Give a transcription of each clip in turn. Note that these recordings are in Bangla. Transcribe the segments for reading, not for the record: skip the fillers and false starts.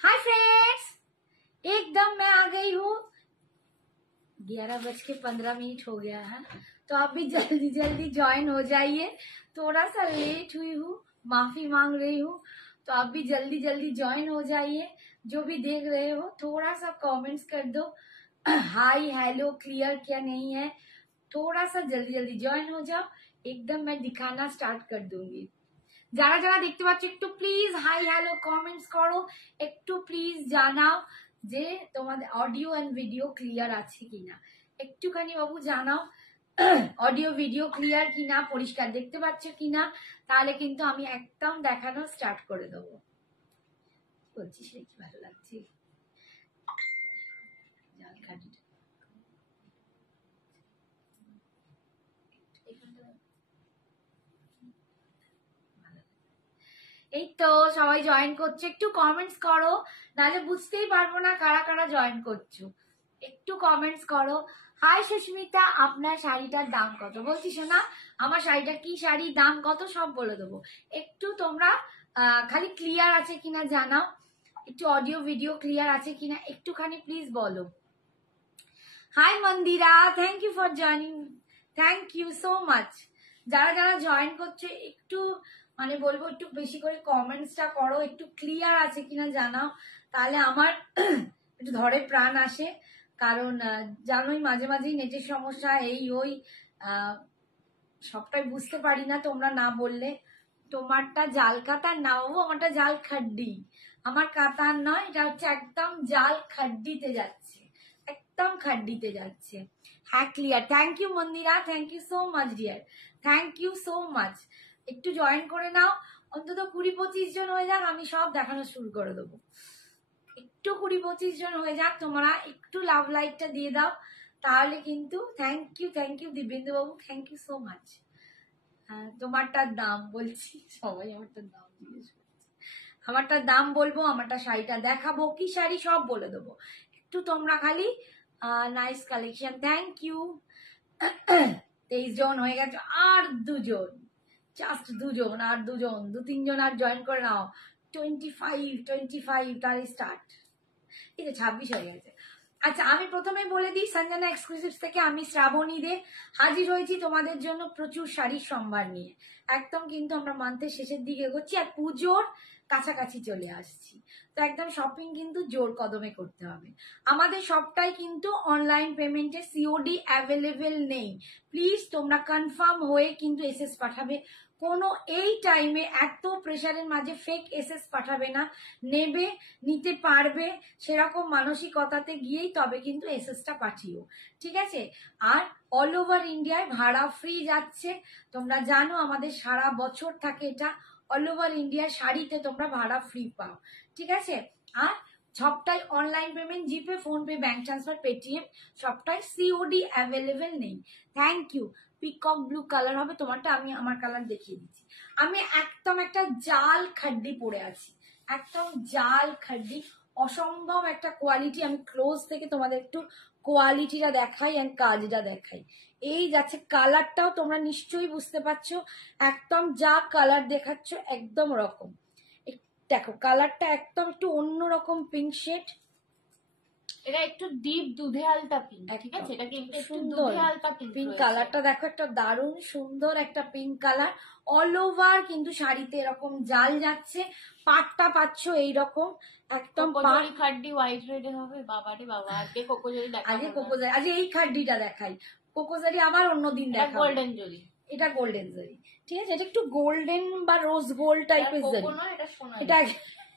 हाय फ्रेंड्स, एकदम मैं आ गई हूँ। 11:15 हो गया है, तो आप भी जल्दी जल्दी ज्वाइन हो जाइए। थोड़ा सा लेट हुई हूँ, माफी मांग रही हूँ। तो आप भी जल्दी जल्दी ज्वाइन हो जाइए। जो भी देख रहे हो थोड़ा सा कमेंट्स कर दो, हाय हेलो क्लियर क्या नहीं है। थोड़ा सा जल्दी जल्दी ज्वाइन हो जाओ, एकदम मैं दिखाना स्टार्ट कर दूंगी। যারা যারা দেখতে পাচ্ছ একটু প্লিজ হাই হ্যালো কমেন্টস করো, একটু প্লিজ জানাও যে তোমাদের অডিও এন্ড ভিডিও ক্লিয়ার আছে কিনা। একটুখানি বাবু জানাও অডিও ভিডিও ক্লিয়ার কিনা, পরিষ্কার দেখতে পাচ্ছ কিনা, তাহলে কিন্তু আমি একদম দেখানো স্টার্ট করে দেবো। বলছি সে কি ভালো লাগছে। এই তো সবাই জয়েন করছে, একটু কমেন্টস করো, নাহলে বুঝতেই পারবো না কারা কারা জয়েন করছো। একটু কমেন্টস করো। হাই সুস্মিতা, আপনার শাড়িটার দাম কত? বলছি শোনা, আমার শাড়িটা কি শাড়ি, দাম কত সব বলে দেবো। একটু তোমরা খালি ক্লিয়ার আছে কিনা জানাও, একটু অডিও ভিডিও ক্লিয়ার আছে কিনা একটুখানি প্লিজ বলো। Hi Mandira, thank you for joining, thank you so much. যারা যারা জয়েন করছে একটু মানে বলবো একটু বেশি করে কমেন্টসটা করো, একটু ক্লিয়ার আছে কিনা জানাও, তাহলে আমার একটু ধরে প্রাণ আসে। কারণ জানোই মাঝে মাঝেই নেটের সমস্যা, এই ওই সবটাই বুঝতে পারি না তোমরা না বললে। তোমারটা জাল কাতার না বাবু, আমারটা জাল খাড্ডি। আমার কাতার নয়, এটা হচ্ছে একদম জাল খাড্ডিতে যাচ্ছে, একদম খাড্ডিতে যাচ্ছে। হ্যাঁ clear, thank you Mandira, thank you so much dear, thank you so much. একটু জয়েন করে নাও, অন্তত 20-25 জন হয়ে যাক, আমি সব দেখানো শুরু করে দেবো। একটু 20-25 জন হয়ে যাক, তোমরা একটু লাভ লাইকটা দিয়ে দাও, তাহলে কিন্তু thank you Dibyendu Babu, thank you so much. তোমারটার দাম বলছি, সবাই আমারটার দাম জিজ্ঞেস করছে। আমারটার দাম বলবো, আমারটা শাড়িটা দেখাবো, কি শাড়ি সব বলে দেবো। একটু তোমরা খালি নাইস কালেকশন, থ্যাংক ইউ। 23 জন হয়ে গেছে, আর দুজন, জাস্ট দুজন, আর দুজন, 2-3 জন আর জয়েন করে নাও। 25 তাহলে স্টার্ট। এই যে 26 হয়ে গেছে। আচ্ছা আমি প্রথমে বলে দিই, সঞ্জনা এক্সক্লুসিভস থেকে আমি শ্রাবণী দে হাজির হয়েছি তোমাদের জন্য প্রচুর শাড়ির সম্ভার নিয়ে। একদম কিন্তু আমরা মান্থের শেষের দিকে এগোচ্ছি আর পুজোর কাছাকাছি চলে আসছি, তো একদম শপিং কিন্তু জোর কদমে করতে হবে। আমাদের সবটাই কিন্তু অনলাইন পেমেন্টে, সিওডি অ্যাভেলেবেল নেই। প্লিজ তোমরা কনফার্ম হয়ে কিন্তু এসএস পাঠাবে। কোনো এই টাইমে এত প্রেশারের মাঝে ফেক এসএস পাঠাবে না, নেবে নিতে পারবে সেরকম মানসিকতাতে গিয়েই তবে কিন্তু এসএসটা পাঠিও, ঠিক আছে? আর অল ওভার ইন্ডিয়ায় ভাড়া ফ্রি যাচ্ছে, তোমরা জানো আমাদের সারা বছর থাকে এটা। অল ওভার ইন্ডিয়ার শাড়িতে তোমরা ভাড়া ফ্রি পাও, ঠিক আছে? আর সবটাই online payment, GPay, PhonePe, bank transfer, Paytm, সবটাই সিওডি অ্যাভেলেবেল নেই। Thank you. Peacock blue colour হবে তোমারটা, আমি আমার কালার দেখিয়ে দিচ্ছি। আমি একদম একটা জাল খাড্ডি পরে আছি, একদম জাল খাড্ডি, অসম্ভব একটা কোয়ালিটি। আমি ক্লোজ থেকে তোমাদের একটু কোয়ালিটিটা দেখাই এন্ড কাজটা দেখাই। এই যাচ্ছে কালারটাও তোমরা নিশ্চয়ই বুঝতে পারছো, একদম যা কালার দেখাচ্ছ একদম ওরকম। দেখো কালারটা একদম একটু অন্যরকম পিঙ্ক শেড, এটা একটু ডিপ দুধে আলতা পিঙ্ক, ঠিক আছে? এটা কিন্তু একটু দুধে আলতা পিঙ্ক কালারটা দেখো, একটা দারুণ সুন্দর একটা পিঙ্ক কালার। অল ওভার কিন্তু শাড়িতে এরকম জাল যাচ্ছে, পাটটা পাচ্ছ এইরকম একদম খাড্ডি হোয়াইট রেডে হবে। বাবারে বাবা, আজকে কোকোজারি দেখাবো, আজকে কোকোজারি, আজকে এই খাড্ডিটা দেখাই। কোকোজারি আবার অন্যদিন দেখাবো। গোল্ডেন জরি, এটা গোল্ডেন জরি, ঠিক আছে? এটা একটু গোল্ডেন বা রোজ গোল্ড টাইপের জরি, এটা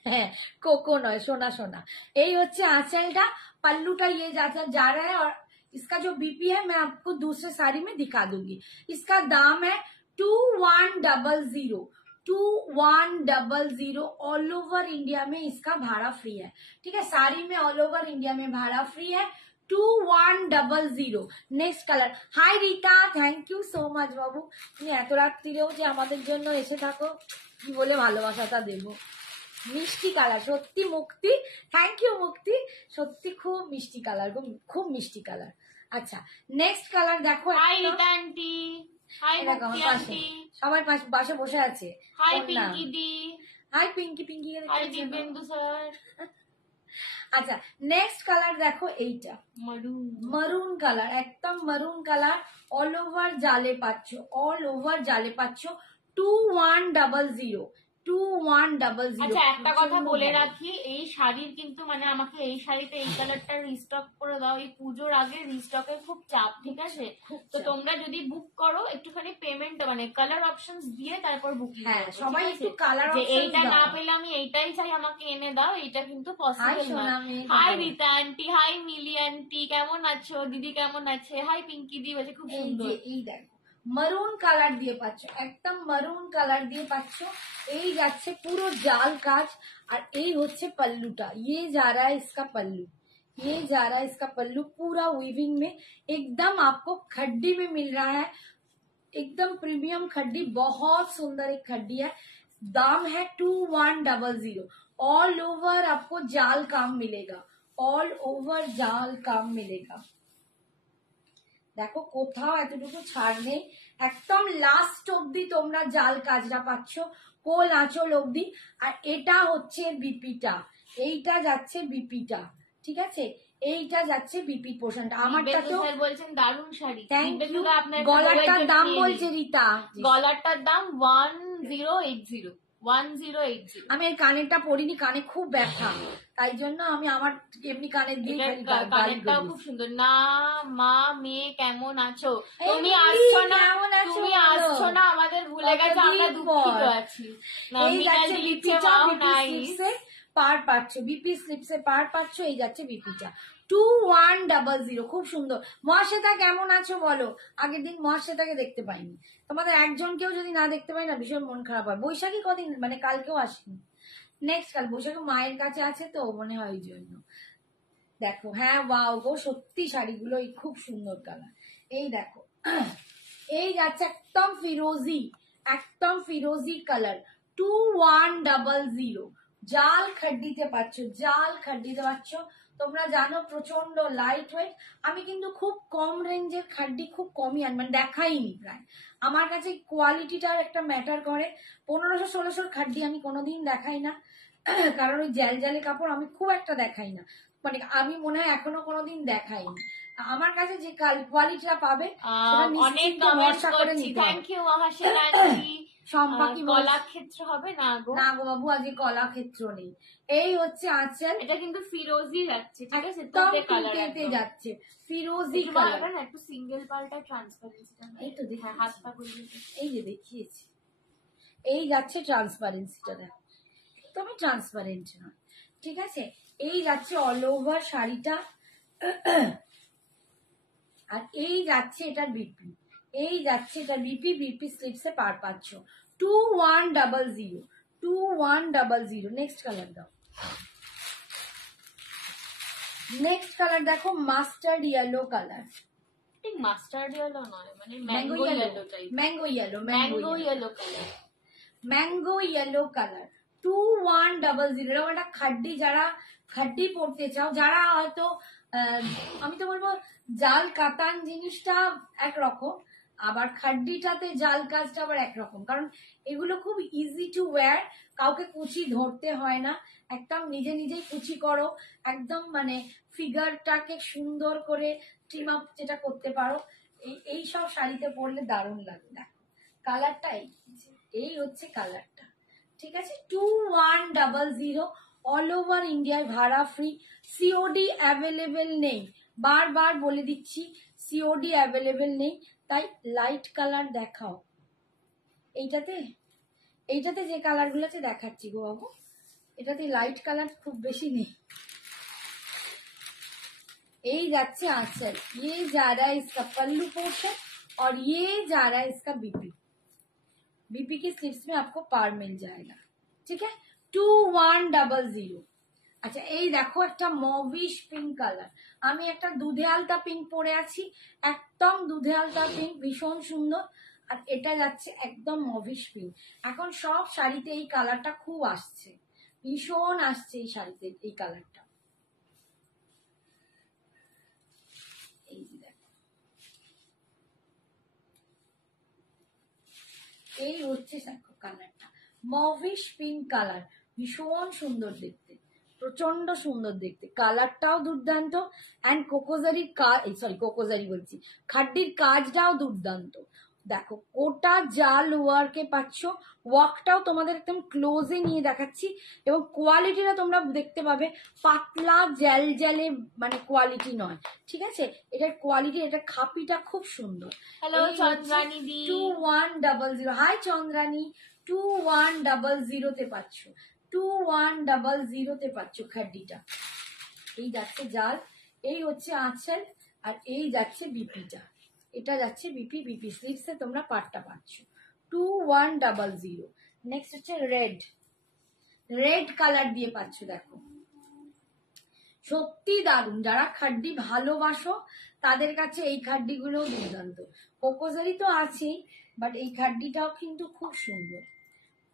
হ্যাঁ কোকো নয়, সোনা সোনা। এই হচ্ছে আঁচলটা, पल्लूटा ये जा रहा है, और इसका जो बीपी है मैं आपको दूसरे साड़ी में दिखा दूंगी। इसका दाम है 2100, 2100। ऑल ओवर इंडिया में इसका भाड़ा फ्री है, ठीक है? साड़ी में ऑल ओवर इंडिया में भाड़ा फ्री है, 2100। Next colour. Hi Rita, thank you so much बाबू, তুমি এত রাত্রিরেও যে আমাদের জন্য এসে থাকো, কি বলে ভালোবাসাটা দেবো। মিষ্টি কালার, সত্যি মুক্তি, থ্যাংক ইউ মুক্তি, সত্যি খুব মিষ্টি কালার, খুব মিষ্টি কালার। আচ্ছা নেক্সট কালার দেখো। হাই রিতা আন্টি, হাই এই দেখো আমার মুক্তি পাশে আন্টি, সবাই পাশে বসে আছে। হাই কন্যা। পিঙ্কি দি, hi Pinki Pinki hi Dibyendu sir. আচ্ছা নেক্সট কালার দেখো এইটা মারুন, মারুন কালার, একদম মারুন কালার, অল ওভার জালে পাচ্ছ, অল ওভার জালে পাচ্ছ 2100 2100। আচ্ছা একটা কথা বলে রাখি, এই শাড়ির কিন্তু মানে আমাকে এই শাড়িতে এই কালারটা রিস্টক করে দাও, এই পুজোর আগে রিস্টকের খুব চাপ, ঠিক আছে? তো তোমরা যদি বুক করো একটুখানি পেমেন্ট মানে কালার অপশনস দিয়ে তারপর বুকিং হ্যাঁ করো, সবাই ঠিক আছে? একটু কালার যে অপশন এইটা না পেলে আমি এইটাই চাই আমাকে এনে দাও, এইটা কিন্তু পসিবল না। হাই রীতা আন্টি, হাই মিলি আন্টি, কেমন আছো দিদি, কেমন আছে? হাই পিঙ্কি দি বলছে খুব সুন্দর। এই দেখো মারুন কালার দিয়ে পাচ্ছ, একদম মারুন কালার দিয়ে পাচ্ছ। এই যাচ্ছে পুরো জাল কাজ, আর এই হচ্ছে पल्लूটা, ये जा रहा है इसका पल्लू, ये जा रहा है इसका पल्लू पूरा वीविंग में, एकदम आपको खड्डी में मिल रहा है, एकदम प्रीमियम खड्डी, बहुत सुंदर एक खड्डी है। दाम है 2100। ऑल ओवर आपको जाल काम मिलेगा, ऑल ओवर जाल काम मिलेगा। দেখো কোথাও এতটুকু ছাড় নেই, একদম লাস্ট অব্দি তোমরা জাল কাজটা পাচ্ছ, কোল আঁচল অব্দি। আর এটা হচ্ছে বিপিটা, এইটা যাচ্ছে বিপিটা, ঠিক আছে? এইটা যাচ্ছে বিপি পোর্শনটা। আমারটা তো বলছেন দারুণ শাড়ি, থ্যাংক ইউ। গলাটার দাম বলছে রীতা, গলাটার দাম 1080, 1080। আমি এই কানেরটা পরিনি, কানে খুব ব্যথা, তাই জন্য আমি আমার এমনি কানের দিয়ে কানেরটাও খুব সুন্দর। না মা মেয়ে কেমন আছো? তুমি আসছো না, তুমি আসছো না, আমাদের ভুলে গেছো, আমরা দুঃখিত আছি। এই যাচ্ছে বিপিটা, পার পাচ্ছ, বিপি স্লিপসে পার পাচ্ছ, এই যাচ্ছে বিপিটা 2100। খুব সুন্দর। মহাশ্বেতা কেমন আছো বলো? আগের দিন মহাশ্বেতাকে দেখতে পাইনি, তোমাদের একজনকেও যদি না দেখতে পাই না ভীষণ মন খারাপ হয়। বৈশাখী কদিন মানে কালকেও আসেনি, নেক্সট কাল বৈশাখী মায়ের কাছে আছে তো মনে হয় ওই জন্য। দেখো হ্যাঁ ওয়াও গো, সত্যি শাড়িগুলো খুব সুন্দর কালার। এই দেখো এই যাচ্ছে একদম ফিরোজি, একদম ফিরোজি কালার 2100। জাল খাড্ডিতে পাচ্ছ, জাল খাড্ডিতে পাচ্ছ। তোমরা জানো প্রচন্ড লাইট ওয়েট, আমি কিন্তু খুব কম রেঞ্জের খাড্ডি খুব কমই মানে দেখাইনি প্রায়। আমার কাছে কোয়ালিটিটার একটা ম্যাটার করে। 1500-1600 খাড্ডি আমি কোনোদিন দেখাই না, কারণ ওই জ্যাল জ্যালে কাপড় আমি খুব একটা দেখাই না, মানে আমি মনে হয় এখনো কোনোদিন দেখাইনি। আমার কাছে যে কোয়ালিটিটা পাবে অনেক ভরসা করে নিতে। Thank you Mahasweta aunty. সম্পাকি কলাক্ষেত্র হবে না গো? না গো বাবু, আজকে কলাক্ষেত্র নেই। এই হচ্ছে আঁচল, এটা কিন্তু ফিরোজি লাগছে, ঠিক আছে? তোতে কালার যাচ্ছে ফিরোজি কালার। একটু সিঙ্গেল পাল্টা ট্রান্সপারেন্সিটা, এই তো দেখি হাত পা গুলিয়ে, এই যে দেখিয়েছি, এই যাচ্ছে ট্রান্সপারেন্সিটা, দেখো একদমই ট্রান্সপারেন্ট নয়, ঠিক আছে? এই যাচ্ছে অল ওভার শাড়িটা, আর এই যাচ্ছে এটার বিপি, এই যাচ্ছে এটা বিপি, বিপি স্লিপসে পার পাচ্ছ 2100, 2100। নেক্সট কালার দাও, নেক্সট কালার দেখো মাস্টার্ড ইয়েলো কালার, ঠিক মাস্টার্ড ইয়েলো নয়, মানে mango yellow type, mango yellow, mango yellow colour, mango yellow colour 2100। এরকম একটা খাড্ডি, যারা খাড্ডি পরতে চাও, যারা হয়তো আমি তো বলবো জাল কাতান জিনিসটা একরকম, আবার খাড্ডিটাতে জাল কাজটা আবার একরকম, কারণ এগুলো খুব ইজি টু ওয়্যার, কাউকে কুচি ধরতে হয় না, একদম নিজে নিজেই কুচি করো, একদম মানে ফিগারটাকে সুন্দর করে ট্রিম আপ যেটা করতে পারো, এই সব শাড়িতে পরলে দারুণ লাগে। দেখো কালারটা এই হচ্ছে কালারটা, ঠিক আছে? 2100, অল ওভার ইন্ডিয়ায় ভাড়া ফ্রি, সিওডি অ্যাভেলেবেল নেই, বারবার বলে দিচ্ছি সিওডি অ্যাভেলেবেল নেই। তাই লাইট কালার দেখাও, এইটাতে এইটাতে যে কালারগুলো আছে দেখাচ্ছি গো বাবু, এটাতে লাইট কালার খুব বেশি নেই। এই যাচ্ছে आंचल, ये जा रहा है इसका पल्लू पोर्शन, और ये जा रहा है इसका बीपी, बीपी की स्लीव्स में आपको पार मिल जाएगा, ठीक है? 2100। আচ্ছা এই দেখো একটা মভিশ পিঙ্ক কালার, আমি একটা দুধে আলতা পিঙ্ক পরে আছি, একদম দুধে আলতা পিঙ্ক, ভীষণ সুন্দর। আর এটা যাচ্ছে একদম মভিশ পিঙ্ক। এখন সব শাড়িতে এই কালারটা খুব আসছে, ভীষণ আসছে এই শাড়িতে এই কালারটা। এই যে দেখো এই হচ্ছে দেখো কালারটা, মভিশ পিঙ্ক কালার, ভীষণ সুন্দর দেখতে, প্রচন্ড সুন্দর দেখতে, কালারটাও দুর্দান্ত। অ্যান্ড কোকোজারির কাজ, কোকোজারি বলছি, খাড্ডির কাজটাও দুর্দান্ত। দেখো গোটা জাল ওয়ার্কে পাচ্ছ, ওয়ার্কটাও তোমাদের একদম ক্লোজে নিয়ে দেখাচ্ছি, এবং কোয়ালিটিটা তোমরা দেখতে পাবে, পাতলা জ্যাল জ্যালে মানে কোয়ালিটি নয়, ঠিক আছে? এটার কোয়ালিটি, এটা খাপিটা খুব সুন্দর। হ্যালো চন্দ্রানী দি, 2100। হাই চন্দ্রানী, 2100 পাচ্ছ, 2100 পাচ্ছ খাড্ডিটা। এই যাচ্ছে জাল, এই হচ্ছে আঁচল, আর এই যাচ্ছে বিপিটা, এটা যাচ্ছে বিপি, বিপি স্লিভসে তোমরা পাটটা পাচ্ছ 2100। নেক্সট হচ্ছে রেড, রেড কালার দিয়ে পাচ্ছ, দেখো সত্যি দারুণ। যারা খাড্ডি ভালোবাসো তাদের কাছে এই খাড্ডিগুলো দুর্দান্ত। কোকোজারি তো আছেই, বাট এই খাড্ডিটাও কিন্তু খুব সুন্দর,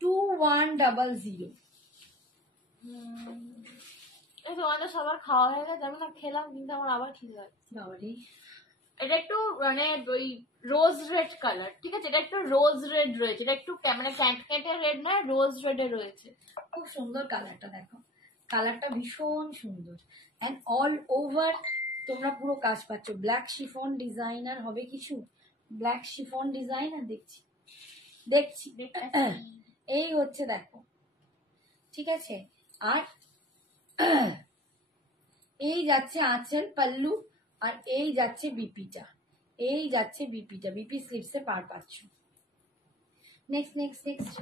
2100। এই তোমাদের সবার খাওয়া হয়ে গেছে, আমি না খেলাম কিন্তু আমার আবার ঠিক আছে। বাবারে, এটা একটু মানে ওই রোজ রেড কালার, ঠিক আছে? এটা একটু রোজ রেড রয়েছে, এটা একটু মানে ক্যাটকেটে রেড না, রোজ রেডে রয়েছে। খুব সুন্দর কালারটা, দেখো কালারটা ভীষণ সুন্দর। অ্যান্ড অল ওভার তোমরা পুরো কাজ পাচ্ছ। ব্ল্যাক শিফন ডিজাইনার হবে কিছু, ব্ল্যাক শিফন ডিজাইনার দেখছি দেখছি এই হচ্ছে দেখো, ঠিক আছে? আর এই যাচ্ছে আঁচল পাল্লু, আর এই যাচ্ছে বিপিটা, এই যাচ্ছে বিপিটা, বিপি স্লিভসে পার পাচ্ছ। নেক্সট নেক্সট নেক্সট,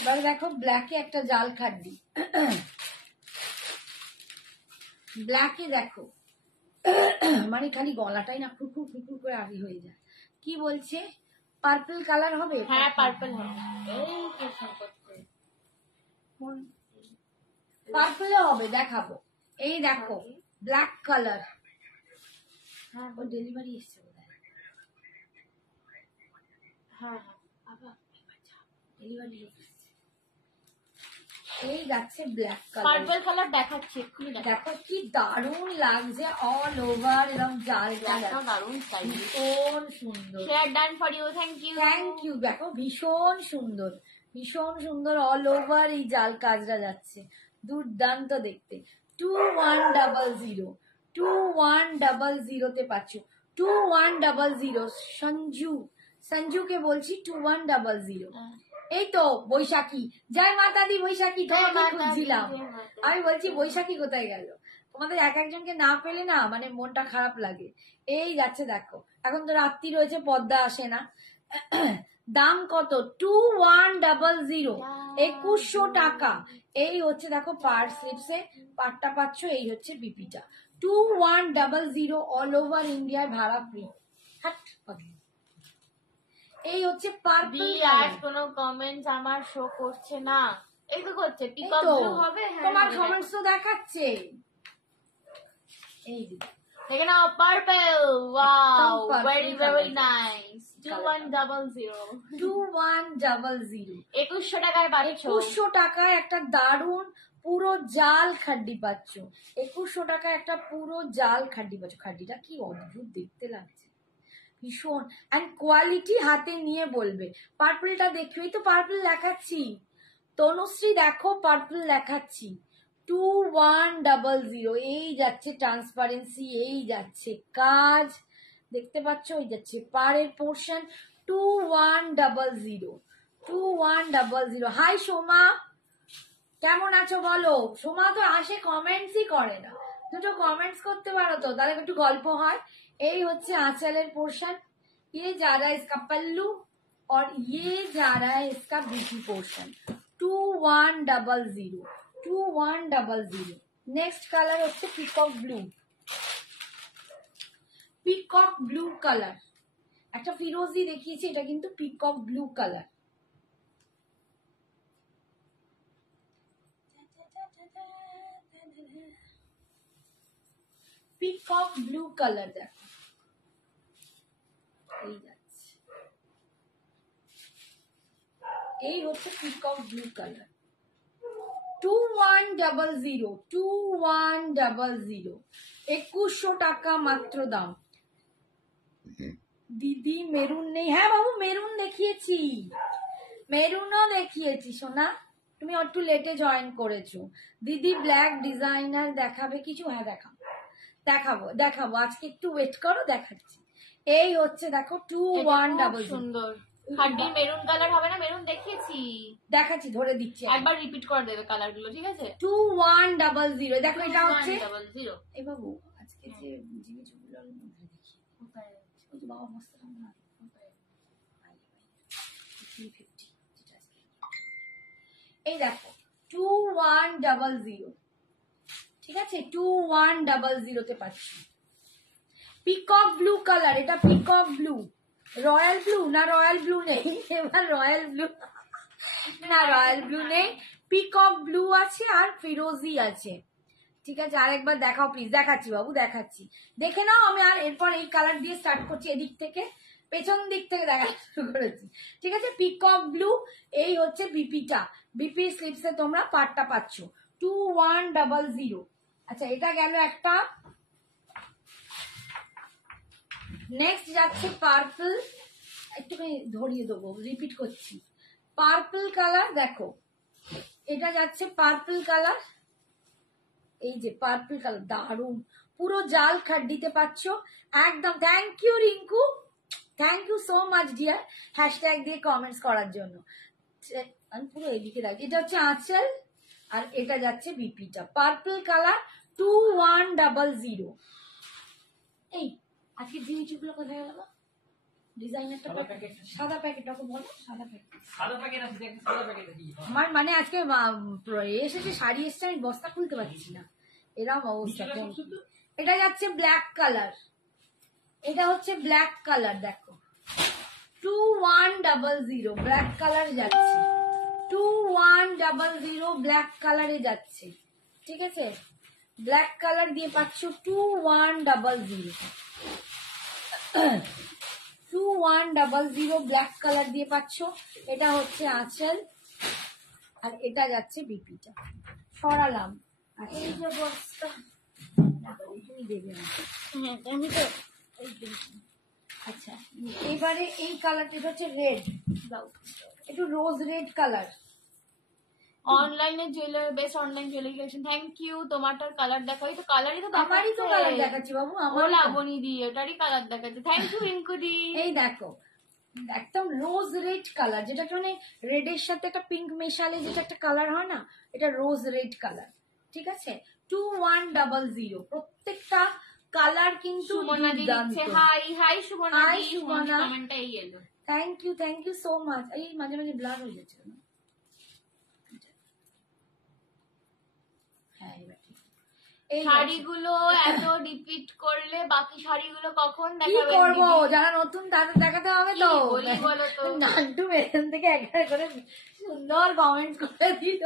এবার দেখো ব্ল্যাকে একটা জাল খাড্ডি, ব্ল্যাকে দেখো মানে খালি গলাটাই না খুকুর খুকুর করে আগে হয়ে যায়। কি বলছে, পার্পল কালার হবে? হ্যাঁ পার্পল হবে, এই তো সম্পর্ক পার্পল হবে, দেখাবো। এই দেখো ব্ল্যাক কালার, হ্যাঁ ও ডেলিভারি এসছে বোধহয়, হ্যাঁ ডেলিভারি এসছে। এই যাচ্ছে ব্ল্যাক কালার, পার্পল কালার দেখাচ্ছি এক্ষুনি, দেখো কি দারুণ লাগছে, অল ওভার এরকম জাল জাল, দারুণ স্টাইল, ভীষণ সুন্দর। Share done for you, thank you thank you. দেখো ভীষণ সুন্দর, ভীষণ সুন্দর, অল ওভার এই জাল কাজটা যাচ্ছে, দুর্দান্ত দেখতে। 2100, 2100 পাচ্ছ, 2100। সঞ্জু, সঞ্জুকে বলছি 2100। এই তো বৈশাখী, জয় মাতা দি বৈশাখী, তোমাকে খুঁজছিলাম। আমি বলছি বৈশাখী কোথায় গেল? তোমাদের এক একজনকে না পেলে না মানে মনটা খারাপ লাগে। এই যাচ্ছে দেখো, এখন তো রাত্রি রয়েছে, পদ্মা আসে না। দাম কত? 2100, 2100 টাকা। এই হচ্ছে দেখো পার স্লিপসে পাটটা পাচ্ছ, এই হচ্ছে বিপিটা, 2100 অল ওভার ইন্ডিয়ার ভাড়া ফ্রি। এই হচ্ছে পার্পল। আর কোনো কমেন্টস আমার শো করছে না, এই তো করছে পিকআপ হবে, তোমার কমেন্টস তো দেখাচ্ছে। এই দেখে নাও, purple, wow, very very nice, 2100, 2100, 2100 টাকায় পাচ্ছ, 2100 টাকায় একটা দারুণ পুরো জাল খাড্ডি পাচ্ছ, 2100 টাকায় একটা পুরো জাল খাড্ডি পাচ্ছ। খাড্ডিটা কি অদ্ভুত দেখতে লাগছে, ভীষণ। অ্যান্ড কোয়ালিটি হাতে নিয়ে বলবে। পার্পলটা দেখো, এই তো পার্পল দেখাচ্ছি, তনুশ্রী দেখো পার্পল দেখাচ্ছি, 2100। এই যাচ্ছে ট্রান্সপারেন্সি, এই যাচ্ছে কাজ, দেখতে পাচ্ছ, এই যাচ্ছে পাড়ের পোর্শন, 2100, 2100। হাই সোমা, কেমন আছো বলো? সোমা তো আসে কমেন্টসই করে না, দুটো কমেন্টস করতে পারো তো, তাহলে একটু গল্প হয়। এই হচ্ছে आंचल पोर्शन, ये जा रहा है इसका पल्लू, और ये जा रहा है इसका बीटी पोर्शन, 2100, 2100। नेक्स्ट कलर হচ্ছে peacock blue, peacock blue colour. একটা ফিরোজি দেখিয়েছি, এটা কিন্তু peacock blue colour. Peacock blue colour দেখো, এই যাচ্ছে, এই হচ্ছে পিকক ব্লু কালার, 2100, 2100, 2100 টাকা মাত্র দাম। দিদি মেরুন নেই, হ্যাঁ বাবু মেরুন দেখিয়েছি, মেরুনও দেখিয়েছি সোনা, তুমি একটু লেটে জয়েন করেছো। দিদি ব্ল্যাক ডিজাইনার দেখাবে কিছু, হ্যাঁ দেখাবো দেখাবো দেখাবো, আজকে একটু ওয়েট করো দেখাচ্ছি। এই হচ্ছে দেখো 2100 সুন্দর খাড্ডি মেরুন কালার হবে না, মেরুন দেখিয়েছি, দেখাচ্ছি ধরে দিচ্ছি, একবার রিপিট করে দেবে কালার গুলো, ঠিক আছে? 2100 দেখো এটা হচ্ছে 2100 এই বাবু আজকে যে জিনিসগুলোর মধ্যে দেখি কোথায় ওই যে বাবা মস্ত না কোথায় 350 যেটা আজকে। এই দেখো 2100, ঠিক আছে 2100 তে পাচ্ছি। পিকক ব্লু কালার, এটা পিকক ব্লু, রয়্যাল ব্লু না, রয়্যাল ব্লু নেই এবার, রয়্যাল ব্লু না, রয়্যাল ব্লু নেই, পিকক ব্লু আছে আর ফিরোজি আছে, ঠিক আছে। আরেকবার দেখাও প্লিজ, দেখাচ্ছি বাবু দেখাচ্ছি, দেখে নাও। আমি আর এরপর এই কালার দিয়ে স্টার্ট করছি, এদিক থেকে পেছন দিক থেকে দেখা শুরু করেছি, ঠিক আছে। পিকক ব্লু, এই হচ্ছে বিপিটা, বিপি স্লিপসে তোমরা পার্টটা পাচ্ছ 2100। আচ্ছা এটা গেল একটা। নেক্সট যাচ্ছে পার্পল, একটুখানি ধরিয়ে দেবো, রিপিট করছি, পার্পল কালার দেখো, এটা যাচ্ছে পার্পল কালার, এই যে পার্পল কালার দারুন, পুরো জাল খাড্ডিতে পাচ্ছ একদম। Thank you Rinku, thank you so much dear, hashtag দিয়ে কমেন্টস করার জন্য। আমি পুরো এদিকে রাখি, এটা হচ্ছে আঁচল আর এটা যাচ্ছে বিপিটা, পার্পল কালার 2100। এই আজকে জিনিসগুলো কোথায় গেল? ডিজাইনারটা সাদা প্যাকেট, ওকে বলো সাদা প্যাকেট, সাদা প্যাকেট আছে, দেখ সাদা প্যাকেট আছে। আমার মানে আজকে এসেছে শাড়ি এসছে, আমি বস্তা খুলতে পারছি না, এরকম অবস্থা। এটা যাচ্ছে ব্ল্যাক কালার, এটা হচ্ছে ব্ল্যাক কালার দেখো 2100 ব্ল্যাক কালার যাচ্ছে, 2100 ব্ল্যাক কালারে যাচ্ছে, ঠিক আছে। ব্ল্যাক কালার দিয়ে পাচ্ছ 2100, 2100 ব্ল্যাক কালার দিয়ে পাচ্ছ। এটা হচ্ছে আঁচল আর এটা যাচ্ছে বিপিটা, সরালাম। আর এই যে বস্তা তুমি দেবে না, আমি তো আচ্ছা এবারে এই কালারটা, এটা হচ্ছে রেড, একটু রোজ রেড কালার, অনলাইনে jewellery, best online jewellery collection, thank you. তোমারটার কালার দেখো, এই তো কালারই তো আমারই তো কালার দেখাচ্ছি বাবু, আমার লাবণী দি এটারই কালার দেখাচ্ছে, থ্যাংক ইউ রিঙ্কু দি। এই দেখো একদম রোজ রেড কালার, যেটা মানে রেডের সাথে একটা পিঙ্ক মেশালে যেটা একটা কালার হয় না, এটা রোজ রেড কালার, ঠিক আছে 2100। প্রত্যেকটা কালার কিন্তু সুমনা দি দিচ্ছে হাই, হাই সুমনা হাই দি, সুমনা, কমেন্টটা এই এলো, থ্যাংক ইউ সো মাচ। এই মাঝে মাঝে ব্লার হয়ে যাচ্ছে না, হ্যাঁ এবার ঠিক। এই শাড়িগুলো এত রিপিট করলে বাকি শাড়িগুলো কখন কি দেখাবেন করবো, দিদি? যারা নতুন তাদের দেখাতে হবে তো, কি বলি বলো তো? নান্টু এখান থেকে একটা করে সুন্দর কমেন্ট করে দিল,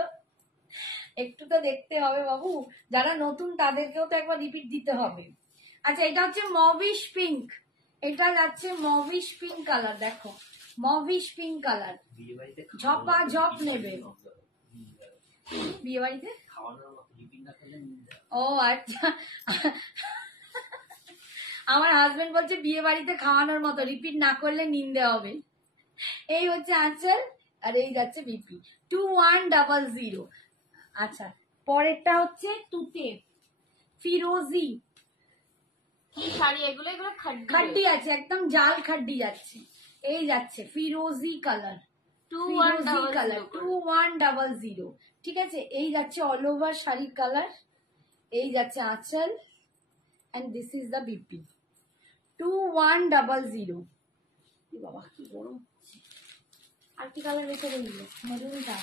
একটু তো দেখতে হবে বাবু, যারা নতুন তাদেরকেও তো একবার রিপিট দিতে হবে। আচ্ছা এটা হচ্ছে মভিশ পিঙ্ক, এটা যাচ্ছে মভিশ পিঙ্ক কালার দেখো, মভিশ পিঙ্ক কালার, ঝপা ঝপ নেবে বিয়ে বাড়িতে। ও আচ্ছা, আমার হাজবেন্ড বলছে বিয়ে বাড়িতে খাওয়ানোর মতো, রিপিট না করলে নিন্দে হবে। এই হচ্ছে আঁচল আর এই যাচ্ছে বিপি 2100। আচ্ছা পরেরটা হচ্ছে তুতে ফিরোজি, কি শাড়ি এগুলো? এগুলো খাড্ডি আছে, একদম জাল খাড্ডি যাচ্ছে, এই যাচ্ছে ফিরোজি কালার, 2100, ঠিক আছে। এই যাচ্ছে অল ওভার শাড়ির কালার, এই যাচ্ছে আঁচল and this is the BP 2100। বাবা কি গরম, আর কি কালার রেখে দিল, মেরুনটা,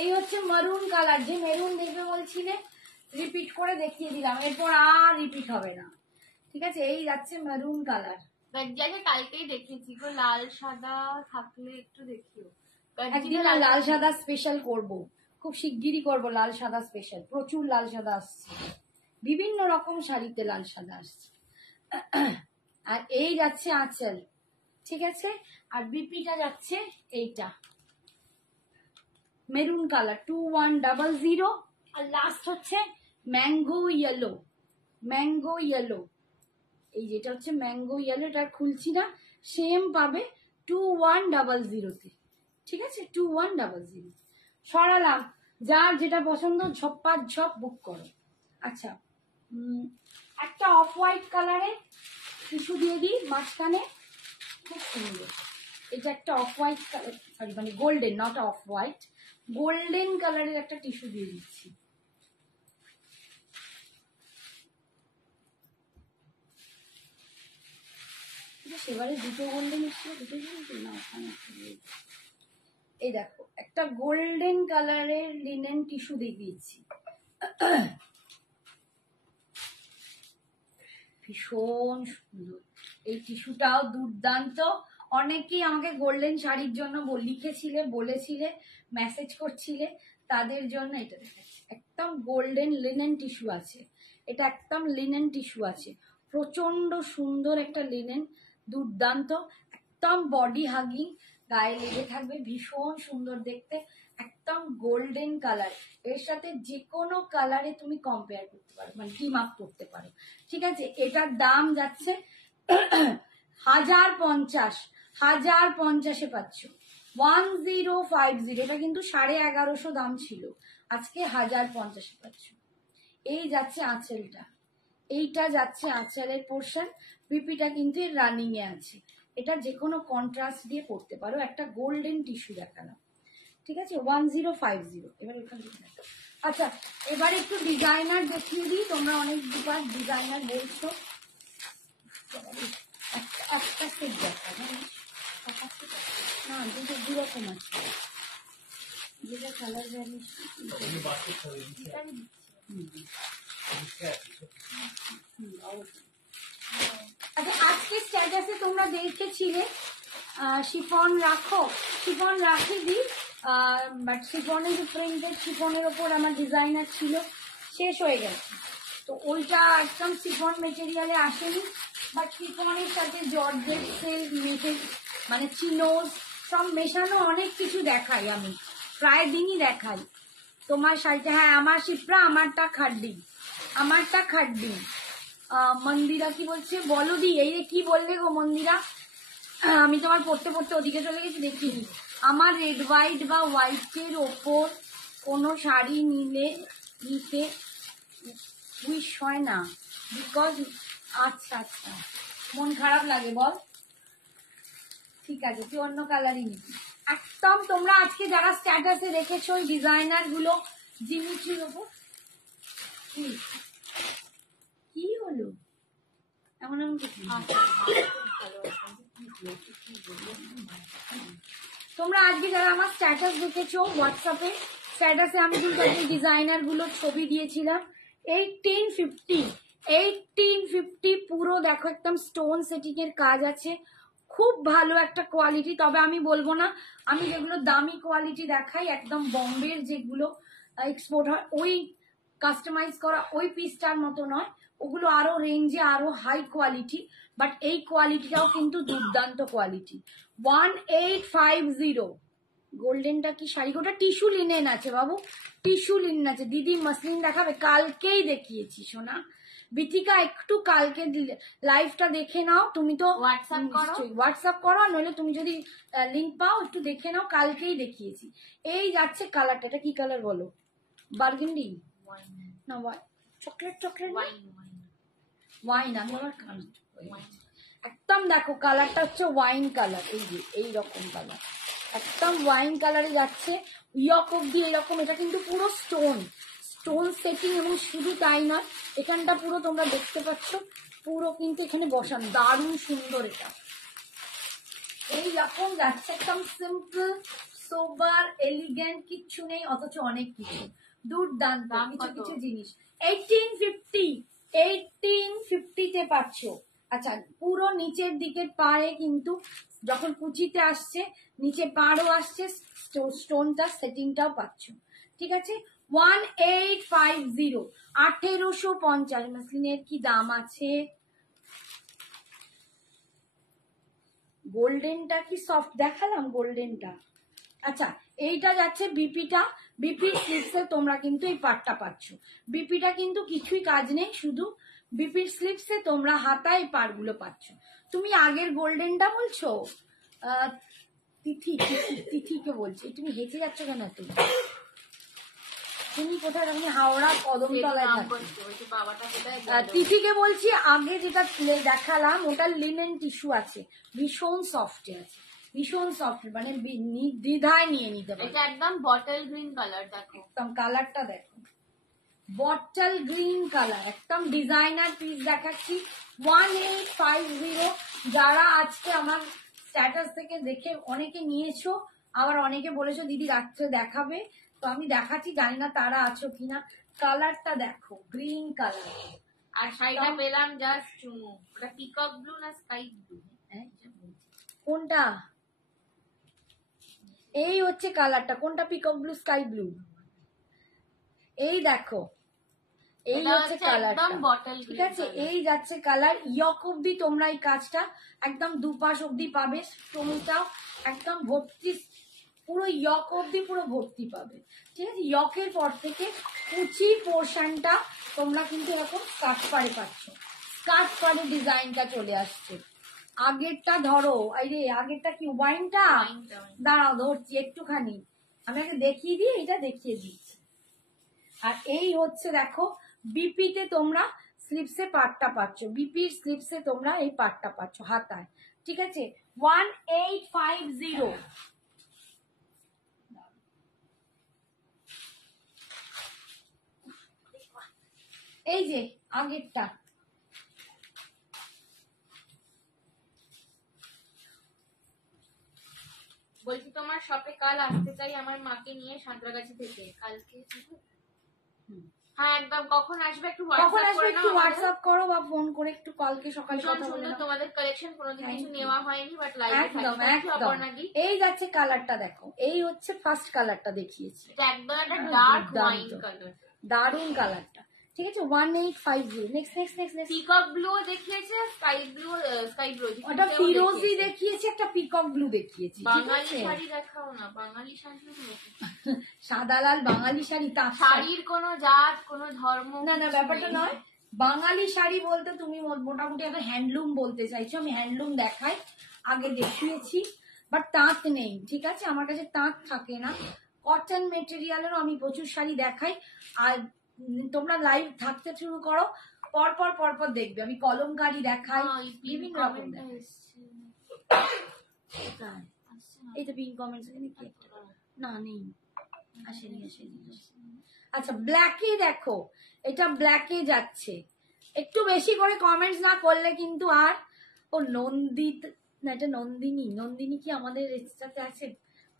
এই হচ্ছে মেরুন কালার, যে মেরুন দেখবে বলছিলে রিপিট করে দেখিয়ে দিলাম, এরপর আর রিপিট হবে না, ঠিক আছে। এই যাচ্ছে মেরুন কালার, ব্যাগজাকে কালকেই দেখিয়েছি গো, লাল সাদা থাকলে একটু দেখিও। একদিন না লাল সাদা স্পেশাল করব, খুব শিগগিরই করব লাল সাদা স্পেশাল, প্রচুর লাল সাদা আসছে, বিভিন্ন রকম শাড়িতে লাল সাদা আসছে। আর এই যাচ্ছে আঁচল, ঠিক আছে। আর বিপিটা যাচ্ছে এইটা মেরুন কালার 2100। আর লাস্ট হচ্ছে ম্যাঙ্গো ইয়েলো, ম্যাঙ্গো ইয়েলো, এই যেটা হচ্ছে ম্যাঙ্গো ইয়েলো, এটা আর খুলছি না, সেম পাবে 2100-তে। ঠিক আছে, 2100। সরালাম, যার যেটা পছন্দ ঝপ্পার ঝপ বুক করো। আচ্ছা, একটা অফ হোয়াইট কালারের টিস্যু দিয়ে দিই মাঝখানে, খুব সুন্দর। এটা একটা অফ হোয়াইট কালার, সরি মানে golden, not off white, golden কালারের একটা টিস্যু দিয়ে দিচ্ছি। সেবারে দুটো গোল্ডেন এসেছিল, দুটো গোল্ডেন না, ওখানে এই দেখো একটা গোল্ডেন কালারের লিনেন টিস্যু দিয়ে দিয়েছি, ভীষণ সুন্দর। এই টিস্যুটাও দুর্দান্ত। অনেকেই আমাকে গোল্ডেন শাড়ির জন্য লিখেছিলে, বলেছিলে, মেসেজ করছিলে, তাদের জন্য এটা দেখাচ্ছি। একদম গোল্ডেন লিনেন টিস্যু আছে, এটা একদম লিনেন টিস্যু আছে, প্রচন্ড সুন্দর একটা লিনেন, দুর্দান্ত, একদম বডি হাগিং, গায়ে লেগে থাকবে, ভীষণ সুন্দর দেখতে, একদম গোল্ডেন কালার। এর সাথে যে কোনো কালারে তুমি কম্পেয়ার করতে পারো, মানে টিম আপ করতে পারো। ঠিক আছে, এটার দাম যাচ্ছে 1050 পাচ্ছ, 1050। এটা কিন্তু 1150 দাম ছিল, আজকে 1050 পাচ্ছ। এই যাচ্ছে আঁচলটা, এইটা যাচ্ছে আঁচলের পোর্শন, বিপিটা কিন্তু রানিং এ আছে। এটা যে কোনো কন্ট্রাস্ট দিয়ে পড়তে পারো, একটা গোল্ডেন টিস্যু দেখালাম। ঠিক আছে, 1050। এবার এখান থেকে দেখো। আচ্ছা, এবার একটু ডিজাইনার দেখিয়ে দিই, তোমরা অনেক দুবার ডিজাইনার বলছো। একটা সেট দেখা না, দুটো দুরকম আছে, যেটা কালার ভ্যানিশ। আচ্ছা, আজকে স্ট্যাটাসে তোমরা দেখেছিলে শিফন রাখো, শিফন রাখি দিই, বাট শিফনের যে প্রিন্টেড শিফনের ওপর আমার ডিজাইনার ছিল, শেষ হয়ে গেছে। তো ওইটা একদম শিফন মেটেরিয়ালে আসেনি, বাট শিফনের সাথে জর্জেট সিল্ক মেটেরিয়াল মানে চিনোজ সব মেশানো অনেক কিছু দেখাই, আমি প্রায় দিনই দেখাই তোমার শাড়িটা। হ্যাঁ, আমার শিপ্রা, আমারটা খাড্ডি, আমারটা খাড্ডি। মন্দিরা কি বলছে বলো দি, এই কি বললে গো মন্দিরা? আমি তোমার পড়তে পড়তে ওদিকে চলে গেছি, দেখিনি। আমার রেড হোয়াইট বা হোয়াইটের ওপর কোনো শাড়ি নিতে উইশ হয় না, বিকজ আচ্ছা আচ্ছা মন খারাপ লাগে বল, ঠিক আছে তুই অন্য কালারই নিবি। একদম তোমরা আজকে যারা স্ট্যাটাসে রেখেছো ওই ডিজাইনার গুলো জিনিসের ওপর, কি হলো এমন এমন কিছু? তোমরা আজকে যারা আমার স্ট্যাটাস দেখেছো হোয়াটসঅ্যাপে, স্ট্যাটাসে আমি কিন্তু আজকে ডিজাইনার গুলোর ছবি দিয়েছিলাম। 1850 পুরো দেখো, একদম স্টোন সেটিং এর কাজ আছে, খুব ভালো একটা কোয়ালিটি। তবে আমি বলবো না, আমি যেগুলো দামি কোয়ালিটি দেখাই একদম বম্বের যেগুলো এক্সপোর্ট হয় ওই কাস্টমাইজ করা ওই পিসটার মতো নয়, ওগুলো আরো রেঞ্জে আরো হাই কোয়ালিটি, বাট এই কোয়ালিটিটাও কিন্তু দুর্দান্ত কোয়ালিটি। 1850। গোল্ডেনটা কি শাড়ি, ওটা টিস্যু লিনেন আছে বাবু, টিস্যু লিনেন আছে। দিদি মসলিন দেখাবে, কালকেই দেখিয়েছি সোনা। বিথিকা একটু কালকে লাইভটা দেখে নাও, তুমি তো হোয়াটসঅ্যাপ করো, নইলে তুমি যদি লিঙ্ক পাও একটু দেখে নাও, কালকেই দেখিয়েছি। এই যাচ্ছে কালারটা, এটা কি কালার বলো? বার্গেন্ডি না চকলেট, চকলেট ওয়াইন, আমি আবার একদম দেখো কালারটা হচ্ছে ওয়াইন কালার, এই যে এইরকম কালার, একদম ওয়াইন কালারে যাচ্ছে, ইয়ক অব্দি এরকম। এটা কিন্তু পুরো স্টোন সেটিং, এবং শুধু তাই নয়, এখানটা পুরো তোমরা দেখতে পাচ্ছ পুরো কিন্তু এখানে বসানো, দারুণ সুন্দর। এটা এইরকম যাচ্ছে, একদম সিম্পল সোবার এলিগেন্ট, কিচ্ছু নেই অথচ অনেক কিছু, দুর্দান্ত কিছু কিছু জিনিস। 1850 পাচ্ছ। আচ্ছা, পুরো নিচের দিকের পাড়ে কিন্তু যখন কুচিতে আসছে, নিচে পাড়ও আসছে, স্টোনটা সেটিংটাও পাচ্ছ। ঠিক আছে, 1850, 1850। মসলিনের কি দাম আছে? গোল্ডেনটা কি সফট দেখালাম, গোল্ডেনটা। আচ্ছা, এইটা যাচ্ছে বিপিটা বিপি স্লিপসে তোমরা কিন্তু এই পাটটা পাচ্ছ। বিপিটা কিন্তু কিছুই কাজ নেই, শুধু বিপির স্লিপসে তোমরা হাতায় এই পাড়গুলো পাচ্ছ। তুমি আগের গোল্ডেনটা বলছো? তিথিকে বলছি। তুমি হেঁচে যাচ্ছ কেন তুমি? তুমি কোথায়? তুমি হাওড়া কদমতলায় থাকো। তিথিকে বলছি আগে যেটা দেখালাম ওটা লিনেন টিস্যু আছে, ভীষণ সফট আছে, ভীষণ সফট, মানে দ্বিধায় নিয়ে নিতে পারো। এটা একদম বটল গ্রিন কালার, দেখো একদম কালারটা দেখো, বটল গ্রিন কালার, একদম ডিজাইনার পিস দেখাচ্ছি। 1850। যারা আজকে আমার স্ট্যাটাস থেকে দেখে অনেকে নিয়েছো, আবার অনেকে বলেছো দিদি রাত্রে দেখাবে, তো আমি দেখাচ্ছি, জানি না তারা আছো কিনা। কালারটা দেখো, গ্রিন কালার। আর শাড়িটা পেলাম জাস্ট চুমু। ওটা পিকক ব্লু না স্কাই ব্লু? কোনটা? এই হচ্ছে কালারটা। কোনটা? Peacock blue, sky blue? এই দেখো, এই হচ্ছে কালারটা, ঠিক আছে? এই যাচ্ছে কালার। ইয়ক অব্দি তোমরা এই কাজটা একদম দুপাশ অব্দি পাবে। স্টোনটাও একদম ভর্তি, পুরো ইয়ক অব্দি পুরো ভর্তি পাবে, ঠিক আছে? ইয়কের পর থেকে কুচি পোর্শনটা তোমরা কিন্তু এখন স্কার্ট পাড়ে পাচ্ছ। স্কার্ট পাড়ে ডিজাইনটা চলে আসছে। আগেরটা ধরো, এই রে আগেরটা কি ওয়াইনটা? দাঁড়াও ধরছি একটুখানি, আমি আগে দেখিয়ে দিই, এটা দেখিয়ে দিচ্ছি। আর এই হচ্ছে দেখো, বিপিতে তোমরা স্লিপসে পাটটা পাচ্ছ, বিপির স্লিপসে তোমরা এই পাটটা পাচ্ছ হাতায়, ঠিক আছে? 1850। এই যে আগেরটা, বলছি তোমার শপে কাল আসতে চাই আমার মাকে নিয়ে সাঁতরাগাছি থেকে। কালকে? হ্যাঁ একদম। কখন আসবে একটু হোয়াটসঅ্যাপ করো বা ফোন করে একটু কালকে সকালে কথা বলে নাও। তোমাদের কালেকশন কোনোদিন কিছু নেওয়া হয়নি, বাট লাইভে একদম একদম। এই যাচ্ছে কালারটা দেখো, এই হচ্ছে ফার্স্ট কালারটা দেখিয়েছি, একদম একটা ডার্ক ওয়াইন কালার, দারুন কালারটা, ঠিক আছে? 1850। Next next next next peacock blue দেখিয়েছে, স্কাই ব্লু ওটা ফিরোজি দেখিয়েছি, একটা পিকক ব্লু দেখিয়েছি। বাঙালি শাড়ি দেখাও না, বাঙালি শাড়ি সাদা লাল বাঙালি শাড়ি, তা শাড়ির কোনো জাত কোনো ধর্ম না না, ব্যাপারটা নয়। বাঙালি শাড়ি বলতে তুমি মোটামুটি এখন হ্যান্ডলুম বলতে চাইছো। আমি হ্যান্ডলুম দেখাই, আগে দেখিয়েছি, বাট তাঁত নেই, ঠিক আছে? আমার কাছে তাঁত থাকে না। কটন মেটেরিয়ালেরও আমি প্রচুর শাড়ি দেখাই। আর তোমরা লাইভ থাকতে শুরু করো, পরপর পরপর দেখবে আমি কলমকারি দেখাই, বিভিন্ন রকম দেখাই। এই তো পিন কমেন্টস না নেই, আসেনি আসেনি। আচ্ছা ব্ল্যাকে দেখো, এটা ব্ল্যাকে যাচ্ছে। একটু বেশি করে কমেন্টস না করলে কিন্তু আর ও নন্দিত না, এটা নন্দিনী। নন্দিনী কি আমাদের সাথে আছে?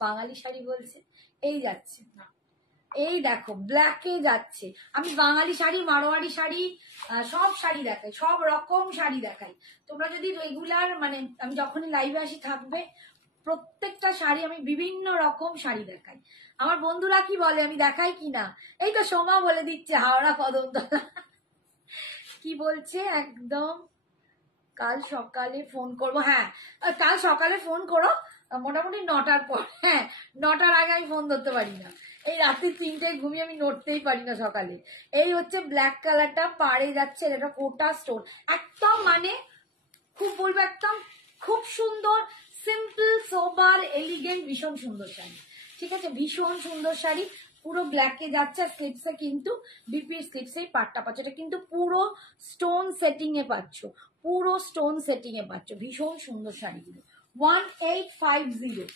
বাঙালি শাড়ি বলছে, এই যাচ্ছে না। এই দেখো ব্ল্যাকে যাচ্ছে। আমি বাঙালি শাড়ি, মারোয়ারি শাড়ি, সব শাড়ি দেখাই, সব রকম শাড়ি দেখাই। তোমরা যদি রেগুলার, মানে আমি যখনই লাইভে আসি থাকবে, প্রত্যেকটা শাড়ি আমি বিভিন্ন রকম শাড়ি দেখাই। আমার বন্ধুরা কি বলে আমি দেখাই কিনা, এই তো সোমা বলে দিচ্ছে হাওড়া কদমতলা। কি বলছে? একদম কাল সকালে ফোন করবো। হ্যাঁ কাল সকালে ফোন করো, মোটামুটি 9টার পর। হ্যাঁ 9টার আগে আমি ফোন ধরতে পারি না, এই রাত্রি 3টায় ঘুমিয়ে আমি নড়তেই পারি না সকালে। এই হচ্ছে ব্ল্যাক কালারটা, পাড়ে যাচ্ছে, এটা কোটা স্টোন, একদম মানে খুব বলবো একদম খুব সুন্দর, সিম্পল সোবার এলিগেন্ট, ভীষণ সুন্দর শাড়ি, ঠিক আছে? ভীষণ সুন্দর শাড়ি, পুরো ব্ল্যাকে যাচ্ছে। স্লিপসে কিন্তু বিপির স্লিপসে পাটটা পাচ্ছ, এটা কিন্তু পুরো স্টোন সেটিং এ পাচ্ছ, পুরো স্টোন সেটিং এ পাচ্ছ। ভীষণ সুন্দর শাড়িগুলো। 1850।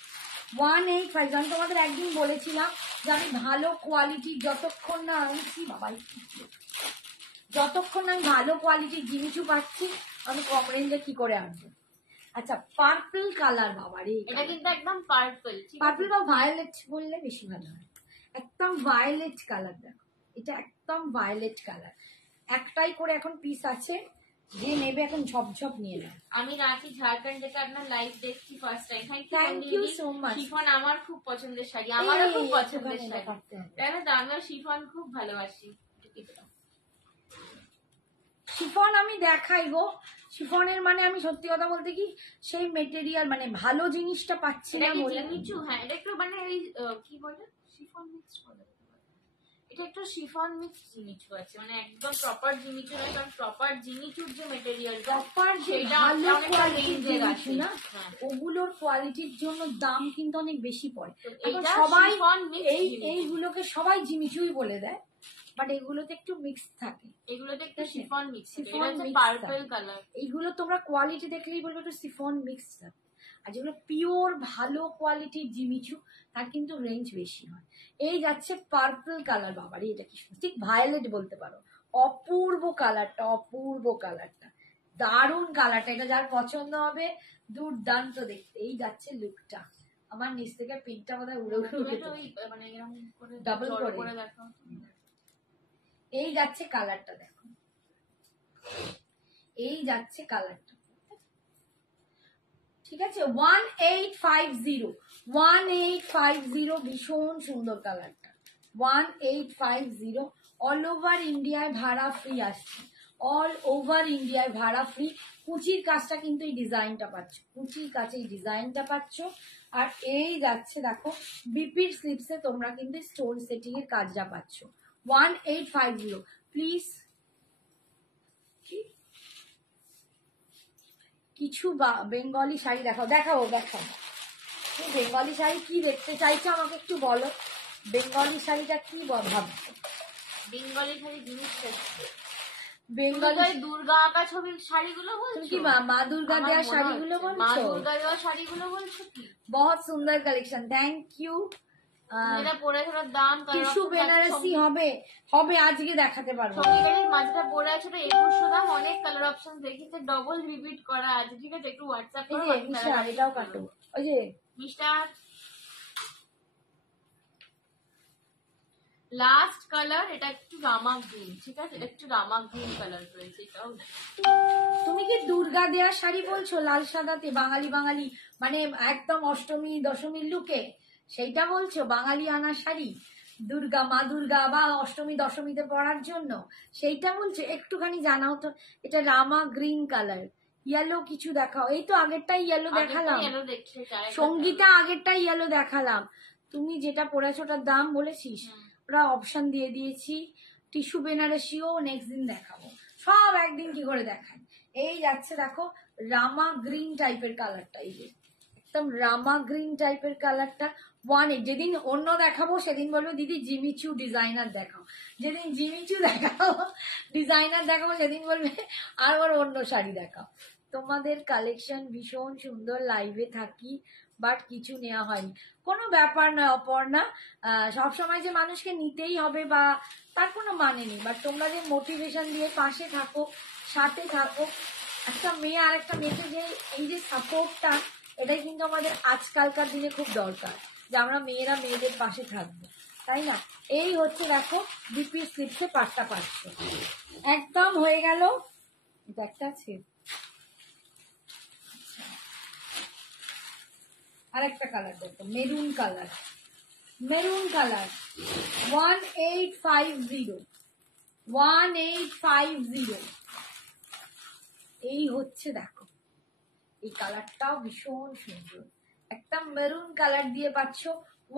1850। আমি তোমাদের একদিন বলেছিলাম যে আমি ভালো কোয়ালিটির যতক্ষণ না আনছি, বাবাই যতক্ষণ আমি ভালো কোয়ালিটির জিনিসও পাচ্ছি, আমি কম রেঞ্জে কি করে আনবো? আচ্ছা পার্পল কালার, বাবা রে, এটা কিন্তু একদম পার্পল। পার্পল বা ভায়োলেট বললে বেশি ভালো হয়। একদম ভায়োলেট কালার দেখো, এটা একদম ভায়োলেট কালার। একটাই করে এখন পিস আছে, যে নেবে এখন ঝপঝপ নিয়ে নেয়। আমি রাঁচি ঝাড়খণ্ড থেকে আপনার লাইভ দেখছি first time. Thank you so much. Chiffon আমার খুব পছন্দের শাড়ি, আমারও খুব পছন্দের শাড়ি, তাই না? আমিও শিফন খুব ভালোবাসি। শিফন আমি দেখাই গো, শিফনের মানে আমি সত্যি কথা বলতে কি সেই মেটেরিয়াল মানে ভালো জিনিসটা পাচ্ছি না বলে। হ্যাঁ এটা একটু মানে কি বলে শিফন মিক্স বলে এটা একটু শিফন মিক্স জিমিচু আছে, মানে একদম প্রপার জিমিচু নয়, কারণ প্রপার জিমিচুর যে মেটেরিয়ালটা প্রপার যে সেটা ভালো অনেকটা কোয়ালিটির রেঞ্জের জিনিস আছে না, হ্যাঁ। ওগুলোর কোয়ালিটির জন্য দাম কিন্তু অনেক বেশি পড়ে। তো এখন এটা সবাই শিফন মিক্স এইগুলোকে সবাই জিমিচুই বলে দেয়, বাট এগুলোতে একটু মিক্স থাকে। এগুলোতে একটু শিফন মিক্স, এটা শিফন হচ্ছে mix পার্পল থাকে। কালার। এইগুলো তোমরা কোয়ালিটি দেখলেই বলবে একটু শিফন মিক্স থাকে। আর যেগুলো পিওর ভালো কোয়ালিটির জিমিচু তার কিন্তু রেঞ্জ বেশি হয়। এই যাচ্ছে পার্পল কালার, বাবারে এটা কি সুন্দর, ঠিক ভায়োলেট বলতে পারো। অপূর্ব কালারটা, অপূর্ব কালারটা, দারুণ কালারটা। এটা যার পছন্দ হবে দুর্দান্ত দেখতে। এই যাচ্ছে লুকটা, আমার নিচ থেকে পিnkটা বোধহয় উড়ে উড়ে উঠে যাবে। মানে এরকম করে Double জড়ো করে। করে দেখো। এই যাচ্ছে কালারটা, দেখো এই যাচ্ছে কালারটা, ঠিক আছে। 1850 ভীষণ সুন্দর কালারটা, 1850। অল ওভার ইন্ডিয়ায় ভাড়া ফ্রি আসছে, অল ওভার ইন্ডিয়ায় ভাড়া ফ্রি। কুচির কাজটা কিন্তু এই ডিজাইনটা পাচ্ছ, কুচির কাছে এই ডিজাইনটা পাচ্ছ। আর এই যাচ্ছে দেখো বিপির স্লিপসে তোমরা কিন্তু স্টোন সেটিং এর কাজটা পাচ্ছ। 1850 প্লিজ। কিছু বেঙ্গলি শাড়ি দেখাও, দেখাও দেখাও। বেঙ্গলি শাড়ি কি দেখতে চাইছো আমাকে একটু বলো, বেঙ্গলি শাড়িটা কি ভাবছো? বেঙ্গলি শাড়ি জিনিস বেঙ্গলি দুর্গা আঁকা ছবির শাড়িগুলো তুমি বলছো? কি মা দুর্গা আমার দেওয়া মনে শাড়িগুলো হচ্ছে মা বলছো? দুর্গা দেওয়া শাড়িগুলো বলছো কি? বহুত সুন্দর কালেকশন, থ্যাংক ইউ। যেটা পরে থাকার দাম টিস্যু বেনারসি হবে, হবে আজকে দেখাতে পারবো। সঙ্গীতারির মাঝটা পরে আছে, ওটা 2100 দাম। অনেক কালার অপশন দেখিতে, ডবল রিপিট করা আছে, ঠিক আছে? একটু হোয়াটসঅ্যাপ এই করো। যে মিস্টার, এটাও কাটো, ওই যে মিস্টার লাস্ট কালার, এটা একটু রামা গ্রিন, ঠিক আছে? এটা একটু রামা গ্রিন কালার রয়েছে, এটাও তুমি কি দুর্গা দেওয়া শাড়ি বলছো? লাল সাদাতে বাঙালি বাঙালি, মানে একদম অষ্টমী দশমীর লুকে, সেইটা বলছো? বাঙালি আনা শাড়ি, দুর্গা মা দুর্গা বা অষ্টমী দশমীতে পরার জন্য সেইটা বলছো? একটুখানি জানাও তো। এটা রামা গ্রিন কালার, ইয়েলো কিছু দেখাও। এই তো আগেরটাই ইয়েলো দেখালাম, yellow দেখতে চাই। সঙ্গীতা আগেরটাই ইয়েলো দেখালাম। তুমি যেটা পরেছো ওটার দাম বলেছিস, ওরা অপশন দিয়ে দিয়েছি। টিস্যু বেনারসিও নেক্সট দিন দেখাবো, সব একদিন কি করে দেখায়। এই যাচ্ছে দেখো রামা গ্রিন টাইপের কালারটা, এই যে একদম রামা গ্রিন টাইপের কালারটা। যেদিন অন্য দেখাবো সেদিন বলবো দিদি জিমিচু ডিজাইনার দেখাও, যেদিন জিমিচু দেখাবো ডিজাইনার দেখাবো সেদিন বলবে আর অন্য শাড়ি দেখাও। তোমাদের কালেকশন ভীষণ সুন্দর, লাইভে থাকি বাট কিছু নেওয়া হয়নি। কোনো ব্যাপার না অপর্ণা, সবসময় যে মানুষকে নিতেই হবে বা তার কোনো মানে নেই, বাট তোমরা যে মোটিভেশন দিয়ে পাশে থাকো, সাথে থাকো, একটা মেয়ে আর একটা মেয়েকে যে এই যে সাপোর্টটা, এটাই কিন্তু আমাদের আজকালকার দিনে খুব দরকার, যে আমরা মেয়েরা মেয়েদের পাশে থাকবো, তাই না? এই হচ্ছে দেখো বিপি স্লিপসে পাঁচটা পাঁচশো একদম হয়ে গেল। এটা একটা আছে, আর একটা কালার দেখো, মেরুন কালার, মেরুন কালার 1850 এই হচ্ছে দেখো, এই কালারটাও ভীষণ সুন্দর, একটা মেরুন কালার দিয়ে পাচ্ছ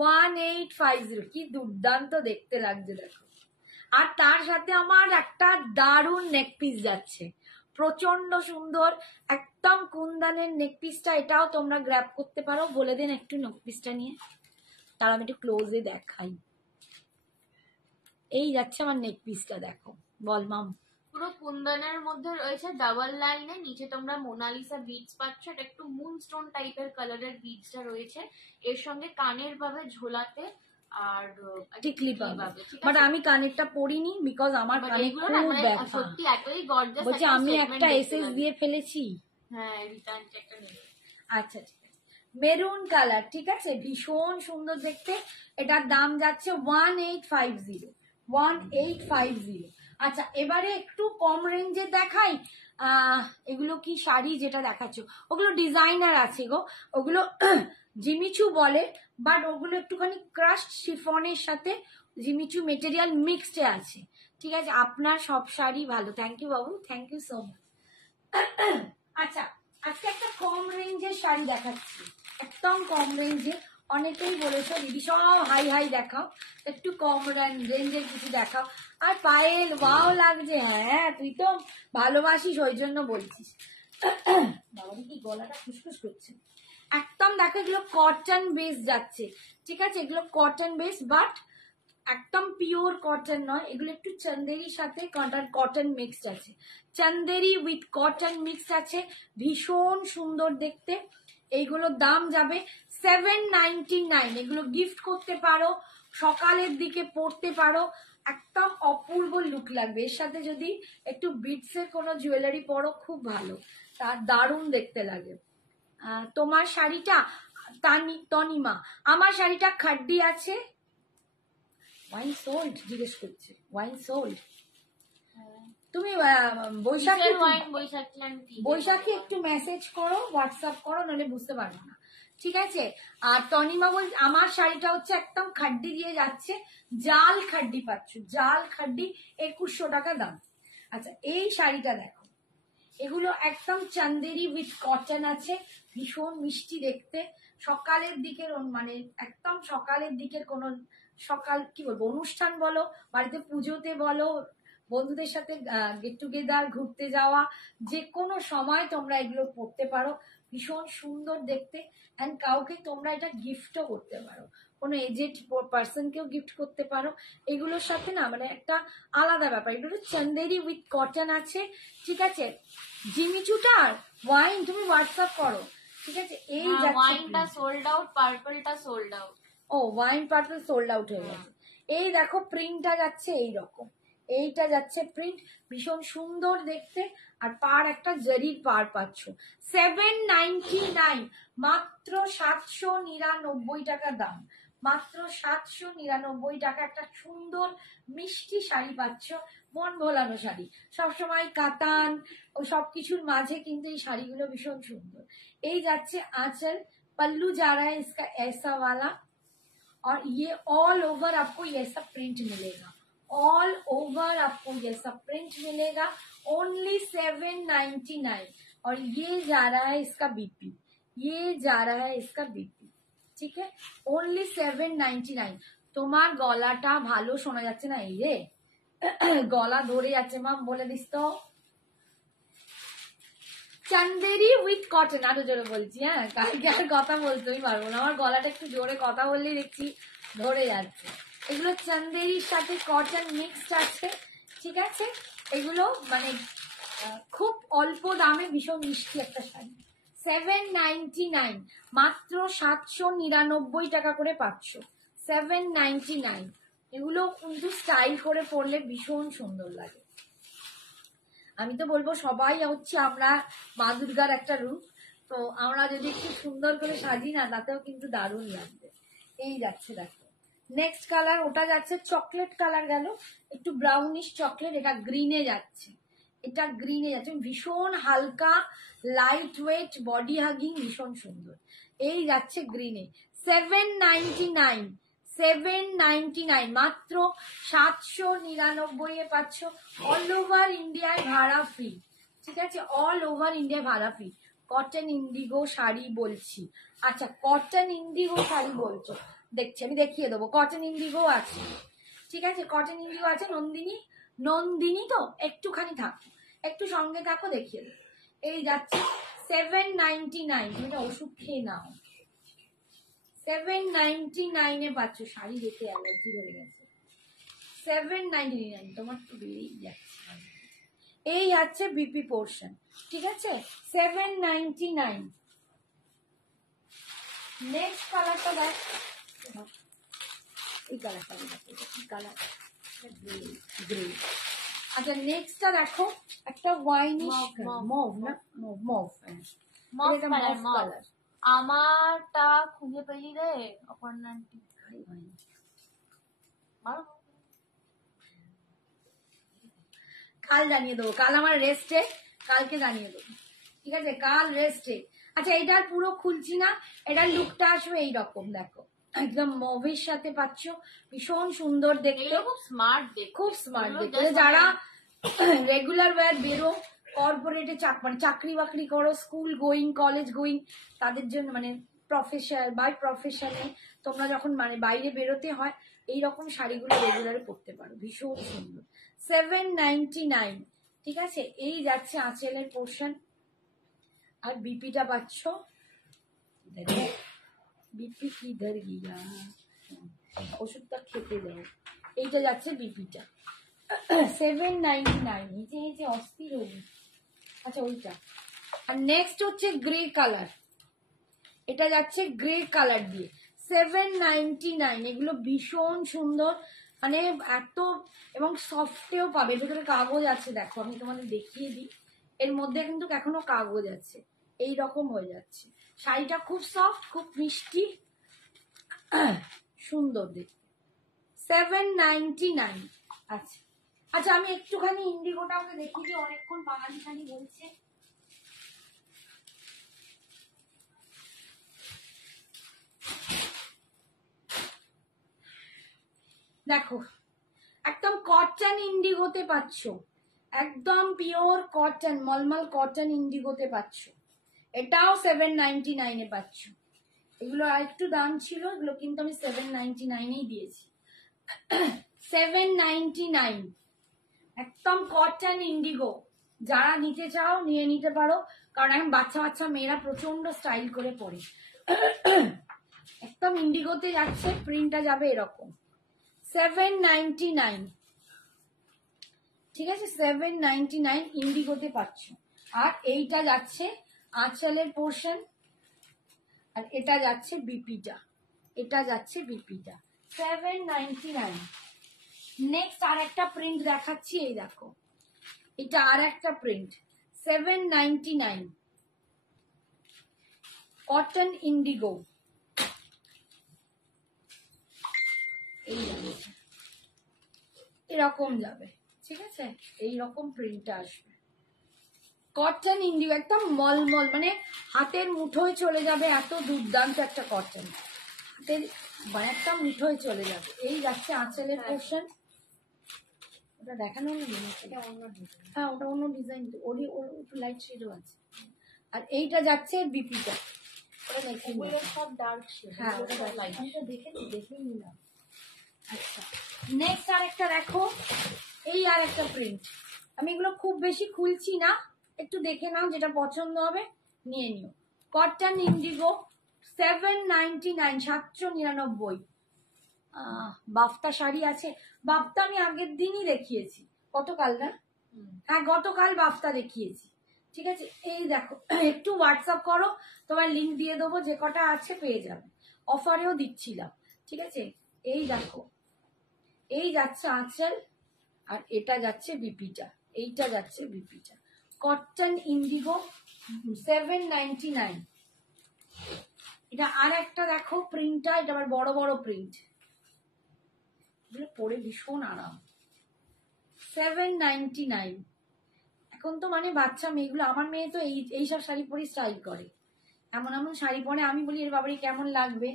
1850। কি দুর্দান্ত দেখতে লাগছে দেখো। আর তার সাথে আমার একটা দারুণ নেক পিস যাচ্ছে, প্রচন্ড সুন্দর, একদম কুন্দানের নেক পিসটা, এটাও তোমরা গ্র্যাব করতে পারো। বলে দেন একটু নেক পিসটা নিয়ে, তার আমি একটু ক্লোজে দেখাই। এই যাচ্ছে আমার নেক পিসটা, দেখো বল মাম। পুরো কুন্দনের মধ্যে রয়েছে ডাবল লাইনে, নিচে তোমরা মোনালিসা বিটস পাচ্ছ। এটা একটু মুন স্টোন টাইপের কালারের বিটসটা রয়েছে, এর সঙ্গে কানের ভাবে ঝোলাতে আর টিকলি পাবে। ঠিক বাট আছে? আমি কানেরটা পরিনি বিকজ আমার কানে এগুলো খুব না মানে ব্যথা। সত্যি এতই গর্জাস, বলছি আমি একটা এসএস দিয়ে ফেলেছি। হ্যাঁ, রিটার্ন একটা নেই। আচ্ছা ঠিক আছে, মেরুন কালার, ঠিক আছে, ভীষণ সুন্দর দেখতে। এটার দাম যাচ্ছে 1850। আচ্ছা এবারে একটু কম রেঞ্জে দেখাই। এগুলো কি শাড়ি যেটা দেখাচ্ছ ওগুলো ডিজাইনার আছে গো, ওগুলো জিমিচু বলে, বাট ওগুলো একটুখানি ক্রাশড শিফনের সাথে জিমিচু মেটেরিয়াল মিক্সড আছে, ঠিক আছে। আপনার সব শাড়ি ভালো, thank you Babu, thank you so much. আচ্ছা আজকে একটা কম রেঞ্জের শাড়ি দেখাচ্ছি, একদম কম রেঞ্জে, অনেকেই বলেছো দিদি সব হাই হাই দেখাও, একটু কম রেঞ্জের কিছু দেখাও। আর পায়েল ওয়াও লাগছে, হ্যাঁ তুই তো ভালোবাসিস ওই জন্য বলছিস। বাবা কি গলাটা খুসখুস করছে। একদম দেখো এগুলো কটন বেস যাচ্ছে, ঠিক আছে, এগুলো কটন বেস বাট একদম পিওর কটন নয়, এগুলো একটু চন্দেরির সাথে কটন মিক্সড আছে, চন্দেরি উইথ কটন মিক্স আছে, ভীষণ সুন্দর দেখতে। এইগুলোর দাম যাবে 799। এগুলো গিফট করতে পারো, সকালের দিকে পরতে পারো, একদম অপূর্ব লুক লাগবে। এর সাথে যদি একটু বিটসের কোনো জুয়েলারি পরো খুব ভালো, তার দারুণ দেখতে লাগে। তোমার শাড়িটা তনিমা, আমার শাড়িটা খাড্ডি আছে। ওয়াইন সোল্ড জিজ্ঞেস করছে, ওয়াইন সোল্ড। তুমি বৈশাখী বৈশাখী একটু মেসেজ করো, হোয়াটসঅ্যাপ করো, নাহলে বুঝতে পারবো না, ঠিক আছে। আর তনিমা বল আমার শাড়িটা হচ্ছে একদম খাড্ডি দিয়ে যাচ্ছে, জাল খাড্ডি পাচ্ছ, জাল খাড্ডি 2100 টাকা দাম। আচ্ছা এই শাড়িটা দেখো, এগুলো একদম চান্দেরি উইথ কটন আছে, ভীষণ মিষ্টি দেখতে। সকালের দিকের মানে একদম সকালের দিকের কোনো সকাল কি বলবো অনুষ্ঠান বলো, বাড়িতে পুজোতে বলো, বন্ধুদের সাথে গেট টুগেদার ঘুরতে যাওয়া, যে কোনো সময় তোমরা এগুলো পরতে পারো, ভীষণ সুন্দর দেখতে। অ্যান্ড কাউকে তোমরা এটা গিফটও করতে পারো, কোনো এজেড পার্সনকেও গিফট করতে পারো। এগুলোর সাথে না মানে একটা আলাদা ব্যাপার, এগুলো চন্দেরি উইথ কটন আছে, ঠিক আছে। জিমিচুটার ওয়াইন তুমি হোয়াটসঅ্যাপ করো, ঠিক আছে। এই ওয়াইনটা সোল্ড আউট, পার্পলটা সোল্ড আউট। ও ওয়াইন পার্পল সোল্ড আউট হয়ে গেছে। এই দেখো প্রিন্টটা যাচ্ছে এইরকম, এইটা যাচ্ছে প্রিন্ট, ভীষণ সুন্দর দেখতে। আর পার একটা জরির পার পাচ্ছ 799, মাত্র 799 টাকা দাম, মাত্র 799 টাকা। একটা সুন্দর মিষ্টি শাড়ি পাচ্ছ, মন ভোলানো শাড়ি। সবসময় কাতান ও সবকিছুর মাঝে কিন্তু এই শাড়িগুলো ভীষণ সুন্দর। এই যাচ্ছে আঁচল, पल्लू जा रहा है इसका ऐसा वाला, और ये ऑल ओवर आपको ये सब प्रिंट मिलेगा, ऑल ओवर आपको ये सब प्रिंट मिलेगा, ओनली 799। और ये जा रहा है इसका बीपी, ये जा रहा है इसका बीपी, ठीक है, ओनली 799। তোমার গলাটা ভালো শোনা যাচ্ছে না, এই রে গলা ধরে যাচ্ছে মাম, বলে দিস তো। চান্দেরি উইথ কটন, আরো জোরে বলছি, হ্যাঁ কালকে আর কথা বলতেই পারবো না, আমার গলাটা একটু জোরে কথা বললেই দেখছি ধরে যাচ্ছে। এগুলো চান্দেরির সাথে কটন মিক্সড আছে, ঠিক আছে। এগুলো মানে খুব অল্প দামে ভীষণ মিষ্টি একটা শাড়ি, 799, মাত্র 799 টাকা করে পাচ্ছ, 799। এগুলো কিন্তু স্টাইল করে পরলে ভীষণ সুন্দর লাগে। আমি তো বলবো সবাই হচ্ছে আমরা মা দুর্গার একটা রূপ, তো আমরা যদি একটু সুন্দর করে সাজি না, তাতেও কিন্তু দারুণ লাগবে। এই যাচ্ছে দেখো নেক্সট কালার, ওটা যাচ্ছে চকলেট কালার, গেল একটু ব্রাউনিশ চকলেট, এটা গ্রিনে যাচ্ছে, এটা গ্রিনে যাচ্ছে, ভীষণ হালকা লাইট ওয়েট বডি হাগিং, ভীষণ সুন্দর। এই যাচ্ছে গ্রিনে, 799, 799, মাত্র 799 এ পাচ্ছ। অল ওভার ইন্ডিয়ায় ভাড়া ফ্রি, ঠিক আছে, অল ওভার ইন্ডিয়ায় ভাড়া ফ্রি। কটন ইন্ডিগো শাড়ি বলছি, আচ্ছা কটন ইন্ডিগো শাড়ি বলছো, দেখছি আমি দেখিয়ে দেবো। কটন ইন্ডিগো আছে, ঠিক আছে, কটন ইন্ডিগো আছে। নন্দিনী, নন্দিনী তো একটুখানি থাকো, একটু সঙ্গে থাকো, দেখিয়ে দেবো। এই যাচ্ছে 799, তুমি একটা ওষুধ খেয়ে নাও, 799 এ পাচ্ছ। শাড়ি দেখে অ্যালার্জি ধরে গেছে, 799, তোমার তো বেরিয়ে যাচ্ছে। এই আছে বিপি পোর্শন, ঠিক আছে, 799। নেক্সট কালারটা দেখ, এই কালারটা দেখো, কি কালার, গ্রে। আচ্ছা নেক্সটটা দেখো, একটা ওয়াইনিশ মভ, না মভ, মভ কালার। আমারটা খুঁজে পেলি রে অপর্ণা আন্টি, কাল জানিয়ে দেবো, কাল আমার রেস্টে, কালকে জানিয়ে দেবো, ঠিক আছে, কাল রেস্টে। আচ্ছা এটার পুরো খুলছি না, এটার লুকটা আসবে এইরকম, দেখো একদম মভের সাথে পাচ্ছ, ভীষণ সুন্দর দেখতে, খুব স্মার্ট দেখতে, খুব স্মার্ট দেখতে। যারা রেগুলার ওয়্যার বেরো, কর্পোরেটে মানে চাকরি বাকরি করো, স্কুল গোয়িং, কলেজ গোয়িং, তাদের জন্য মানে প্রফেশনে তোমরা যখন মানে বাইরে বেরোতে হয় এইরকম শাড়িগুলো রেগুলারে পরতে পারো, ভীষণ সুন্দর। 799, ঠিক আছে। এই যাচ্ছে আঁচলের পোর্শন, আর বিপিটা পাচ্ছ, বিপি কি ধর গিয়া, ওষুধটা খেতে দাও। এইটা যাচ্ছে বিপিটা 799, এই যে অস্থির হবি। আচ্ছা ওইটা। আর নেক্সট হচ্ছে গ্রে কালার, এটা যাচ্ছে গ্রে কালার দিয়ে 799। এগুলো ভীষণ সুন্দর, মানে এত এবং সফটেও পাবে, ভেতরে কাগজ আছে, দেখো আমি তোমাদের দেখিয়ে দিই, এর মধ্যে কিন্তু এখনো কাগজ আছে, এই রকম হয়ে যাচ্ছে। শাড়িটা খুব সফট, খুব মিষ্টি, সুন্দর দেখতে। 799। আচ্ছা আচ্ছা, আমি একটুখানি ইন্ডিগোটা ওকে দেখিয়ে দিই, অনেকক্ষণ বাঙালি শাড়ি বলছে। দেখো একদম কটন ইন্ডিগোতে পাচ্ছ, একদম পিওর কটন, মলমল কটন ইন্ডিগোতে পাচ্ছ। এটাও 799 পাচ্ছ। এগুলো আর একটু দাম ছিল, এগুলো কিন্তু আমি 799 দিয়েছি। 799, একদম কটন ইন্ডিগো। যারা নিতে চাও নিয়ে নিতে পারো, কারণ এখন বাচ্চা বাচ্চা মেয়েরা প্রচন্ড স্টাইল করে পরে। একদম ইন্ডিগোতে যাচ্ছে, প্রিন্টটা যাবে এরকম। 799, ঠিক আছে। 799 ইন্ডিগোতে পাচ্ছ। আর এইটা যাচ্ছে আঁচলের পোর্শন, আর এটা যাচ্ছে বিপিটা, এটা যাচ্ছে বিপিটা 799। নেক্সট আর একটা প্রিন্ট দেখাচ্ছি, এই দেখো, এটা আর একটা প্রিন্ট 799, কটন ইন্ডিগো। এই এরকম যাবে, ঠিক আছে, এইরকম প্রিন্টটা আসবে। কটন ইন্ডিগো, একদম মলমল, মানে হাতের মুঠোয় চলে যাবে, এত দুর্দান্ত একটা কটন, হাতের মানে একদম মুঠোয় চলে যাবে। এই যাচ্ছে আঁচলের পোর্শন, ওটা দেখানো হলো, হ্যাঁ ওটা অন্য ডিজাইন, ওরই ওর একটু লাইট শেডও আছে। আর এইটা যাচ্ছে বিপিটা, ওটা দেখে সব ডার্ক শেড, হ্যাঁ ওটা লাইট, দেখেই নিলাম। আচ্ছা নেক্সট আর একটা দেখো, এই আর একটা প্রিন্ট। আমি এগুলো খুব বেশি খুলছি না, একটু দেখে নাও, যেটা পছন্দ হবে নিয়ে নিও। Cotton Indigo 799, 799। বাফতা শাড়ি আছে, বাফতা আমি আগের দিনই দেখিয়েছি, গতকাল না, হ্যাঁ গতকাল বাফতা দেখিয়েছি, ঠিক আছে। এই দেখো, একটু হোয়াটসঅ্যাপ করো, তোমার লিঙ্ক দিয়ে দেবো, যে কটা আছে পেয়ে যাবে, অফারেও দিচ্ছিলাম, ঠিক আছে। এই দেখো, এই যাচ্ছে আঁচল, আর এটা যাচ্ছে বিপিটা, এইটা যাচ্ছে বিপিটা, কটন ইন্ডিগো 799। এটা আর একটা দেখো প্রিন্টটা, এটা আবার বড় বড় প্রিন্ট, এগুলো পরে ভীষণ আরাম। 799। এখন তো মানে বাচ্চা মেয়েগুলো, আমার মেয়ে তো এইসব শাড়ি পরে স্টাইল করে, এমন এমন শাড়ি পরে, আমি বলি এর বাবারই কেমন লাগবে,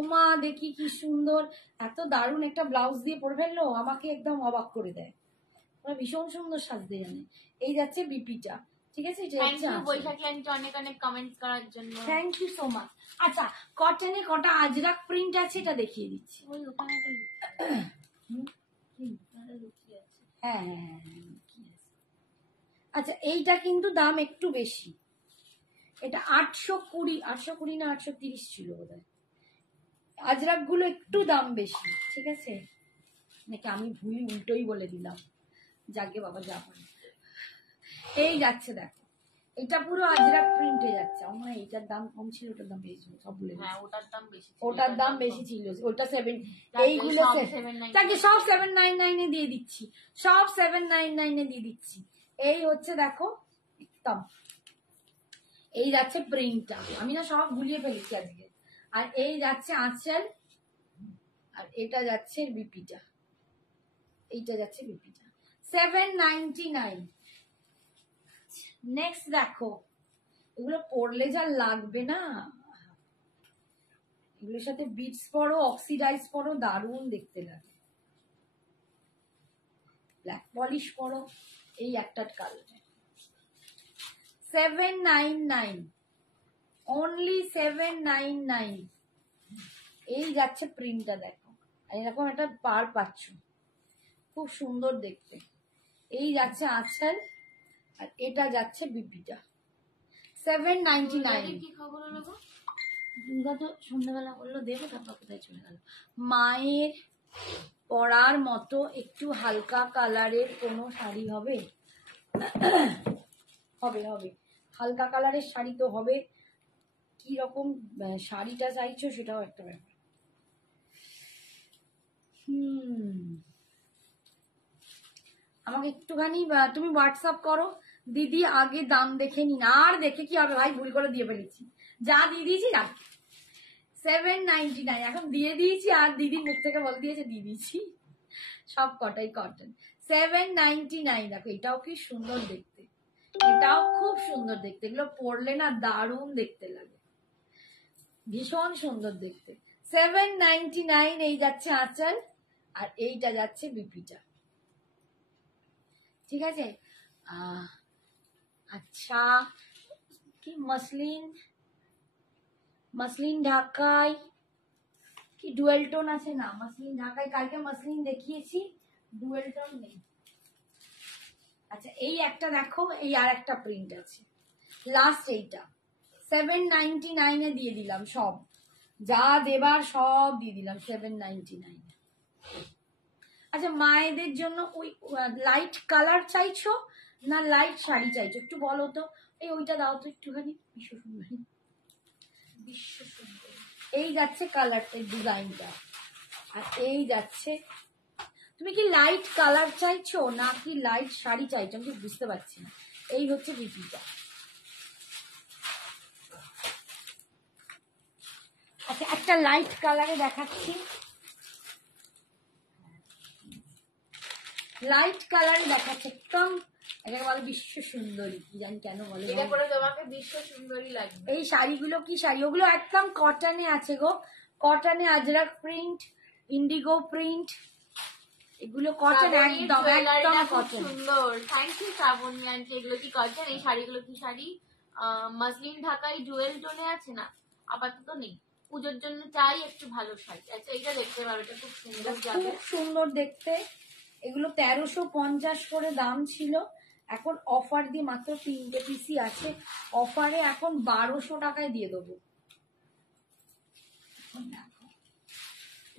ওমা দেখি কি সুন্দর, এত দারুণ একটা ব্লাউজ দিয়ে পরে ফেললো, আমাকে একদম অবাক করে দেয়, ওরা ভীষণ সুন্দর সাজতে জানে। এই যাচ্ছে বিপিটা, ঠিক আছে। বৈশাখী আন্টি অনেক অনেক কমেন্টস করার জন্য থ্যাংক ইউ সো মাচ। আচ্ছা কটনে কটা আজরাক প্রিন্ট আছে, এটা দেখিয়ে দিচ্ছি। ওই ওখানে হ্যাঁ হ্যাঁ হ্যাঁ হ্যাঁ। আচ্ছা এইটা কিন্তু দাম একটু বেশি, এটা 820, 820 না 830 ছিল বোধহয়। আজরাক গুলো একটু দাম বেশি, ঠিক আছে, নাকি আমি ভুল উল্টোই বলে দিলাম, যাকে বাবা যা বলে। এই যাচ্ছে দেখো, এটা পুরো আজরাক প্রিন্টে যাচ্ছে, আমার এইটার দাম কম ছিল, ওটার দাম বেশি ছিল, সব বলে, হ্যাঁ ওটার দাম বেশি, ওটার দাম বেশি ছিল, ওটা 7, এইগুলো তাকে সব 799 দিয়ে দিচ্ছি, সব 799 দিয়ে দিচ্ছি। এই হচ্ছে দেখো একদম, এই যাচ্ছে প্রিন্টটা, আমি না সব ভুলিয়ে ফেলেছি আজকে। আর এই যাচ্ছে আঁচল, আর এটা যাচ্ছে বিপিটা, এইটা যাচ্ছে বিপিটা 799। নেক্সট দেখো, এগুলো পরলে যা লাগবে না, এগুলোর সাথে বিটস পরো, অক্সিডাইজ পরো, দারুণ দেখতে লাগে, ব্ল্যাক পলিশ পরো, এই একটা কালার 799। অনলি 799। এই যাচ্ছে প্রিন্টটা দেখো, আর এরকম একটা পার পাচ্ছ, খুব সুন্দর দেখতে। এই যাচ্ছে আঁচল, আর এটা যাচ্ছে বিপিটা। 799। কি খবর হলো গো? দুর্গা তো সন্ধ্যাবেলা বললো দেবে, তারপর কোথায় চলে গেল। মায়ের পরার মতো একটু হালকা কালারের কোনো শাড়ি হবে? হবে হবে, হালকা কালারের শাড়ি তো হবে। কি রকম শাড়িটা চাইছো সেটাও একটা ব্যাপার। আমাকে একটুখানি তুমি হোয়াটসঅ্যাপ করো, দিদি আগে দাম দেখে নিন। আর দেখে কি হবে ভাই, ভুল করে দিয়ে ফেলেছি, যা দিয়ে দিয়েছি রাখ। 799 এখন দিয়ে দিয়েছি, আর দিদির মুখ থেকে বলে দিয়েছে দিয়ে দিয়েছি, সব কটাই কটন। 799। দেখো এটাও কি সুন্দর দেখতে, এটাও খুব সুন্দর দেখতে, এগুলো পরলে না দারুণ দেখতে লাগে, ভীষণ সুন্দর দেখতে। 799। এই যাচ্ছে আঁচল, আর এইটা যাচ্ছে বিপিটা। ঠিক আছে। আচ্ছা, কি মসলিন ঢাকায় কি ডুয়েল টোন আছে? না, মসলিন ঢাকায় কালকে মসলিন দেখিয়েছি, ডুয়েল টোন নেই। আচ্ছা, এই একটা দেখো, এই আর একটা প্রিন্ট আছে লাস্ট, এইটা 799 দিয়ে দিলাম, সব যা দেবার সব দিয়ে দিলাম 799। আচ্ছা, মায়েদের জন্য ওই লাইট কালার চাইছো না লাইট শাড়ি চাইছো একটু বলো তো। এই ওইটা দাও তো একটুখানি, বিশ্ব সুন্দরী। এই যাচ্ছে কালারটা, ডিজাইনটা, আর এই যাচ্ছে। তুমি কি লাইট কালার চাইছো না কি লাইট শাড়ি চাইছো আমি বুঝতে পারছি না। এই হচ্ছে বিপিটা। আচ্ছা, একটা লাইট কালারে দেখাচ্ছি, লাইট কালারে দেখাচ্ছে একদম, এটাকে বলে বিশ্ব সুন্দরী, কি জানি কেন বলে। এটা পরে তোমাকে বিশ্ব সুন্দরী লাগবে। এই শাড়িগুলো কি শাড়ি, ওগুলো একদম কটনে আছে গো, কটনে আজরাক প্রিন্ট, ইন্ডিগো প্রিন্ট, এগুলো কটন, একদম একদম কটন। সুন্দর, থ্যাংক ইউ শ্রাবণী আন্টি। এগুলো কি কটন? এই শাড়িগুলো কি শাড়ি? মাসলিন ঢাকায় জুয়েল টোনে আছে না, আপাতত নেই। পুজোর জন্য চাই একটু ভালো শাড়ি। আচ্ছা, এটা দেখতে পারো, এটা খুব সুন্দর যাবে, খুব সুন্দর দেখতে। এগুলো 1350 করে দাম ছিল, এখন অফার দিয়ে মাত্র 3টে পিসি আছে, অফারে এখন 1200 টাকায় দিয়ে দেবো।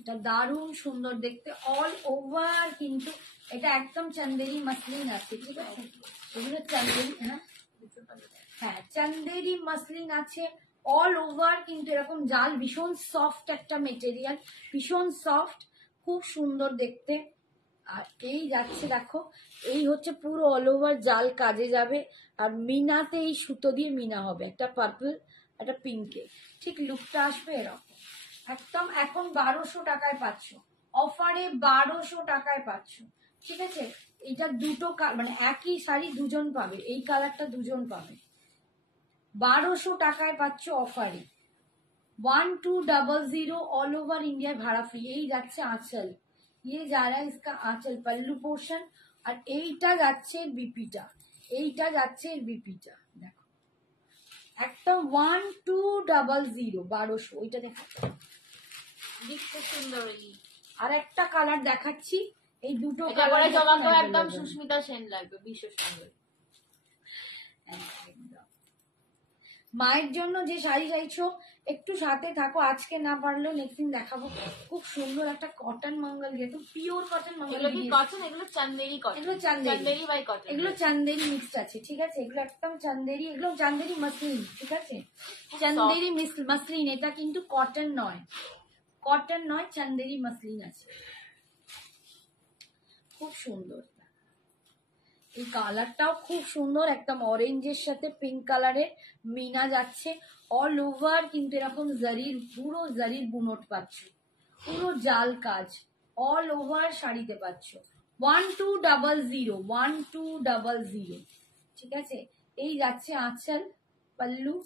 এটা দারুণ সুন্দর দেখতে, অল ওভার, কিন্তু এটা একদম চান্দেরি মাসলিন আছে, ঠিক আছে। এগুলো চান্দেরি, হ্যাঁ চান্দেরি মাসলিন আছে অল ওভার, কিন্তু এরকম জাল, ভীষণ সফট একটা মেটেরিয়াল, ভীষণ সফট, খুব সুন্দর দেখতে। আর এই যাচ্ছে দেখো, এই হচ্ছে পুরো অল ওভার জাল কাজে যাবে, আর মিনাতে এই সুতো দিয়ে মিনা হবে, একটা পার্পল একটা পিঙ্কে, ঠিক লুকটা আসবে এরকম। একদম এখন 1200 টাকায় পাচ্ছ, অফারে 1200 টাকায় পাচ্ছ, ঠিক আছে। এটা দুটো মানে একই শাড়ি দুজন পাবে, এই কালারটা দুজন পাবে, 1200 টাকায় পাচ্ছ অফারে। 1200 ऑल ओवर इंडिया भाड़ा फ्री। এই যাচ্ছে আঁচল, ये जा रहा है इसका आंचल पल्लू पोर्शन, আর এইটা যাচ্ছে বিপিটা, এইটা যাচ্ছে বিপিটা, দেখো একদম 1200, 1200। ওইটা দেখো বিশ্ব সুন্দরী। আর একটা কালার দেখাচ্ছি, এই দুটো এটা পরে কালার তোমাকে একদম সুস্মিতা সেন লাগবে, বিশ্ব সুন্দরী। মায়ের জন্য যে শাড়ি চাইছো একটু সাথে থাকো, আজকে না পারলেও নেক্সট দিন দেখাবো। খুব সুন্দর একটা কটন মঙ্গল, যেহেতু পিওর কটন মঙ্গল। এগুলো কি কটন? এগুলো চান্দেরি কটন, এগুলো চান্দেরি বাই কটন, এগুলো চান্দেরি মিক্স আছে, ঠিক আছে। এগুলো একদম চান্দেরি, এগুলো চান্দেরি মাসলিন, ঠিক আছে, চান্দেরি মাসলিন। এটা কিন্তু কটন নয়, কটন নয়, চান্দেরি মাসলিন আছে, খুব সুন্দর। এই কালারটাও খুব সুন্দর, একদম অরেঞ্জের সাথে পিঙ্ক কালারের মিনা যাচ্ছে অল ওভার, কিন্তু এরকম জারির, পুরো জারির বুনট পাচ্ছ, পুরো জাল কাজ অল ওভার শাড়িতে পাচ্ছ। 1200, 1200, ঠিক আছে। এই যাচ্ছে আঁচল পাল্লু,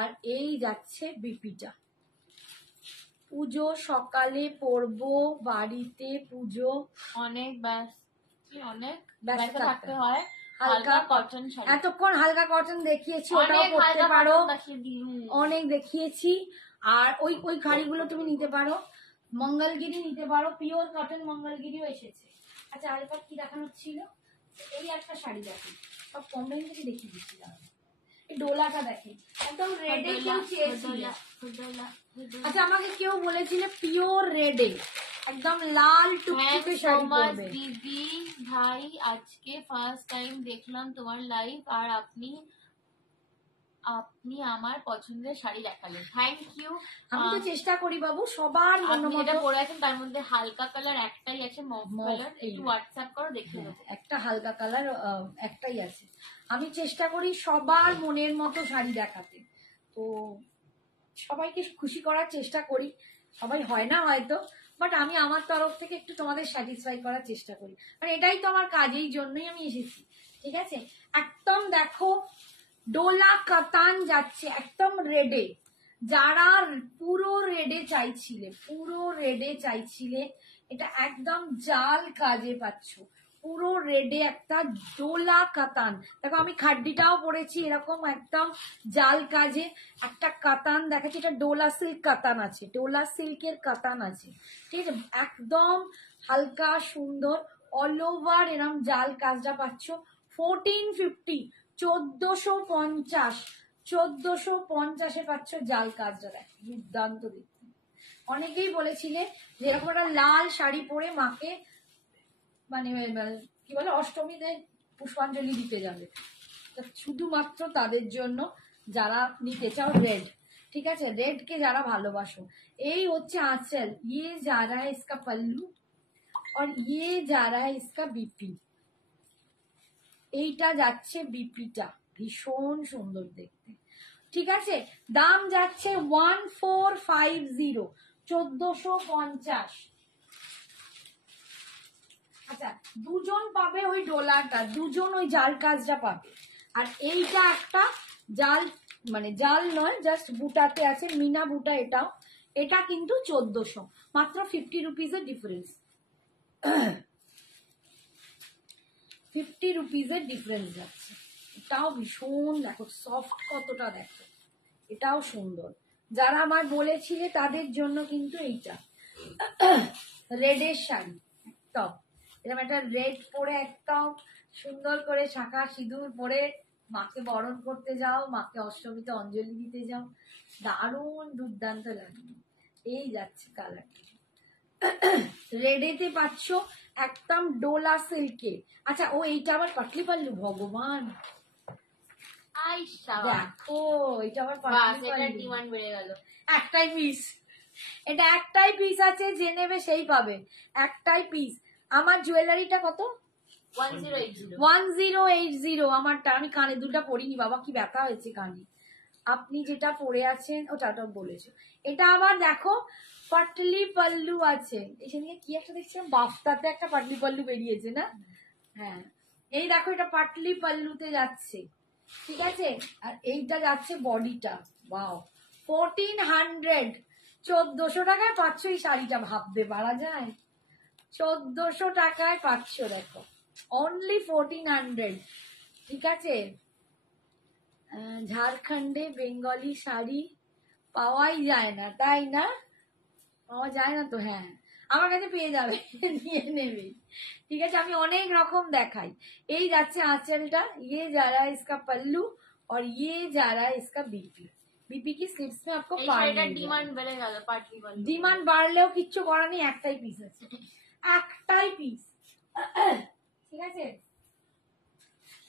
আর এই যাচ্ছে বিপিটা। পুজো সকালে পরবো, বাড়িতে পুজো, অনেক ব্যস্ত, অনেক ব্যস্ত ব্যস্ত থাকতে হয়। হালকা কটন শাড়ি। এতক্ষণ হালকা কটন দেখিয়েছি, ওটাও অনেক পরতে হালকা পারো, cotton দেখিয়ে দিলুম। অনেক দেখিয়েছি। আর ওই ওই শাড়িগুলো তুমি নিতে পারো, মঙ্গলগিরি নিতে পারো, পিওর কটন মঙ্গলগিরিও এসেছে। আচ্ছা আরেকবার কি দেখানো ছিল, এই একটা শাড়ি দেখো, সব কম রেঞ্জ থেকে দেখিয়ে দিচ্ছি। এই ডোলাটা দেখে একদম রেডে কেউ চেয়েছিল। আচ্ছা আমাকে কেউ বলেছিল পিওর রেডে একদম লাল টুকটুকে শাড়ি পরবে। দিদি ভাই আজকে ফার্স্ট টাইম দেখলাম তোমার লাইভ, আর আপনি আমার পছন্দের শাড়ি দেখালেন, থ্যাংক ইউ। আমি তো চেষ্টা করি বাবু সবার আপনি যেটা মনোমত। পরে আছেন তার মধ্যে হালকা কালার একটাই আছে, মভ কালার, একটু হোয়াটসঅ্যাপ করো দেখে নেবো। একটা হালকা কালার একটাই আছে। আমি চেষ্টা করি সবার মনের মতো শাড়ি দেখাতে, তো সবাইকে খুশি করার চেষ্টা করি। সবাই হয় না হয়তো, বাট আমি আমার তরফ থেকে একটু তোমাদের স্যাটিসফাই করার চেষ্টা করি, মানে এটাই তো আমার কাজ, এই জন্যই আমি এসেছি। ঠিক আছে, একদম দেখো ডোলা কাতান যাচ্ছে একদম রেডে। যারা পুরো রেডে চাইছিলে এটা একদম জাল কাজে পাচ্ছ, পুরো রেডে একটা ডোলা কাতান। দেখো আমি খাড্ডিটাও পরেছি এরকম একদম জাল কাজে একটা কাতান দেখাচ্ছি, এটা ডোলা সিল্ক কাতান আছে, ডোলা সিল্কের কাতান আছে। ঠিক আছে, একদম হালকা সুন্দর অল ওভার এরকম জাল কাজটা পাচ্ছ 1450, 1450 পাচ্ছ জাল কাজটা। দেখো দুর্দান্ত দেখতে। অনেকেই বলেছিলে যে এরকম একটা লাল শাড়ি পরে মাকে মানে কি বলে অষ্টমীতে পুষ্পাঞ্জলি দিতে যাবে, শুধুমাত্র তাদের জন্য যারা নিতে চাও রেড। ঠিক আছে, রেড কে যারা ভালোবাসো। এই হচ্ছে আঁচল, ইয়ে যা রা হ্যায় ইসকা পল্লু আর ইয়ে যা রা হ্যায় ইসকা বিপি। এইটা যাচ্ছে বিপিটা, ভীষণ সুন্দর দেখতে। ঠিক আছে, দাম যাচ্ছে 1450, 1450। আচ্ছা দুজন পাবে ওই ডোলারটা, দুজন ওই জাল কাজটা পাবে। আর এইটা একটা জাল, মানে জাল নয়, জাস্ট বুটাতে আছে, মিনা বুটা। এটাও, এটা কিন্তু 1400, মাত্র 50 রুপিসের ডিফারেন্স। 50 রুপিসের ডিফারেন্স যাচ্ছে। এটাও ভীষণ, দেখো সফট কতটা, দেখো এটাও সুন্দর। যারা আমার বলেছিলে তাদের জন্য কিন্তু এইটা রেডের শাড়ি, একদম এরকম একটা রেড পরে একদম সুন্দর করে শাঁখা সিঁদুর পরে মাকে বরণ করতে যাও, মাকে অষ্টমীতে অঞ্জলি দিতে যাও, দারুণ দুর্দান্ত লাগবে। এই যাচ্ছে কালারটা, রেডেতে পাচ্ছ একদম ডোলা সিল্কে। আচ্ছা ও এইটা আবার পাটলি পাল্লু, ভগবান দেখো এটা আবার পাটলি পাল্লু। ডিমান্ড বেড়ে গেল। একটাই পিস, এটা একটাই পিস আছে, যে নেবে সেই পাবে, একটাই পিস। আমার জুয়েলারিটা কত? 1080 আমারটা। আমি কানে দুটা পরিনি বাবা, কি ব্যথা হয়েছে কানে। আপনি যেটা পরে আছেন ওটা বলেছো। এটা আবার দেখো পাটলি পাল্লু আছে, এখানে কি একটা দেখছিলাম বাফতাতে একটা পাটলি পাল্লু বেরিয়েছে না? হ্যাঁ এই দেখো এটা পাটলি পাল্লুতে যাচ্ছে। ঠিক আছে, আর এইটা যাচ্ছে বডিটা। ওয়াও 1400, 1400 টাকায় পাচ্ছ এই শাড়িটা, ভাবতে পারা যায়? 1400 টাকায় পাচ্ছ, দেখো অনলি 1400। ঠিক আছে, ঝাড়খণ্ডে বেঙ্গলি শাড়ি পাওয়াই যায় না, তাই না? পাওয়া যায় না তো, হ্যাঁ আমার কাছে পেয়ে যাবে, নিয়ে নেবে। ঠিক আছে, আমি অনেক রকম দেখাই। এই যাচ্ছে আঁচলটা, ইয়ে যারা ইসকা পল্লু और ये जा रहा है इसका बीपी। बीपी की स्लिप्स में आपको ডিমান্ড বেড়ে গেল, পার্টি বল। ডিমান্ড বাড়লেও কিচ্ছু করার নেই, একটাই পিস আছে, একটাই পিস। ঠিক আছে,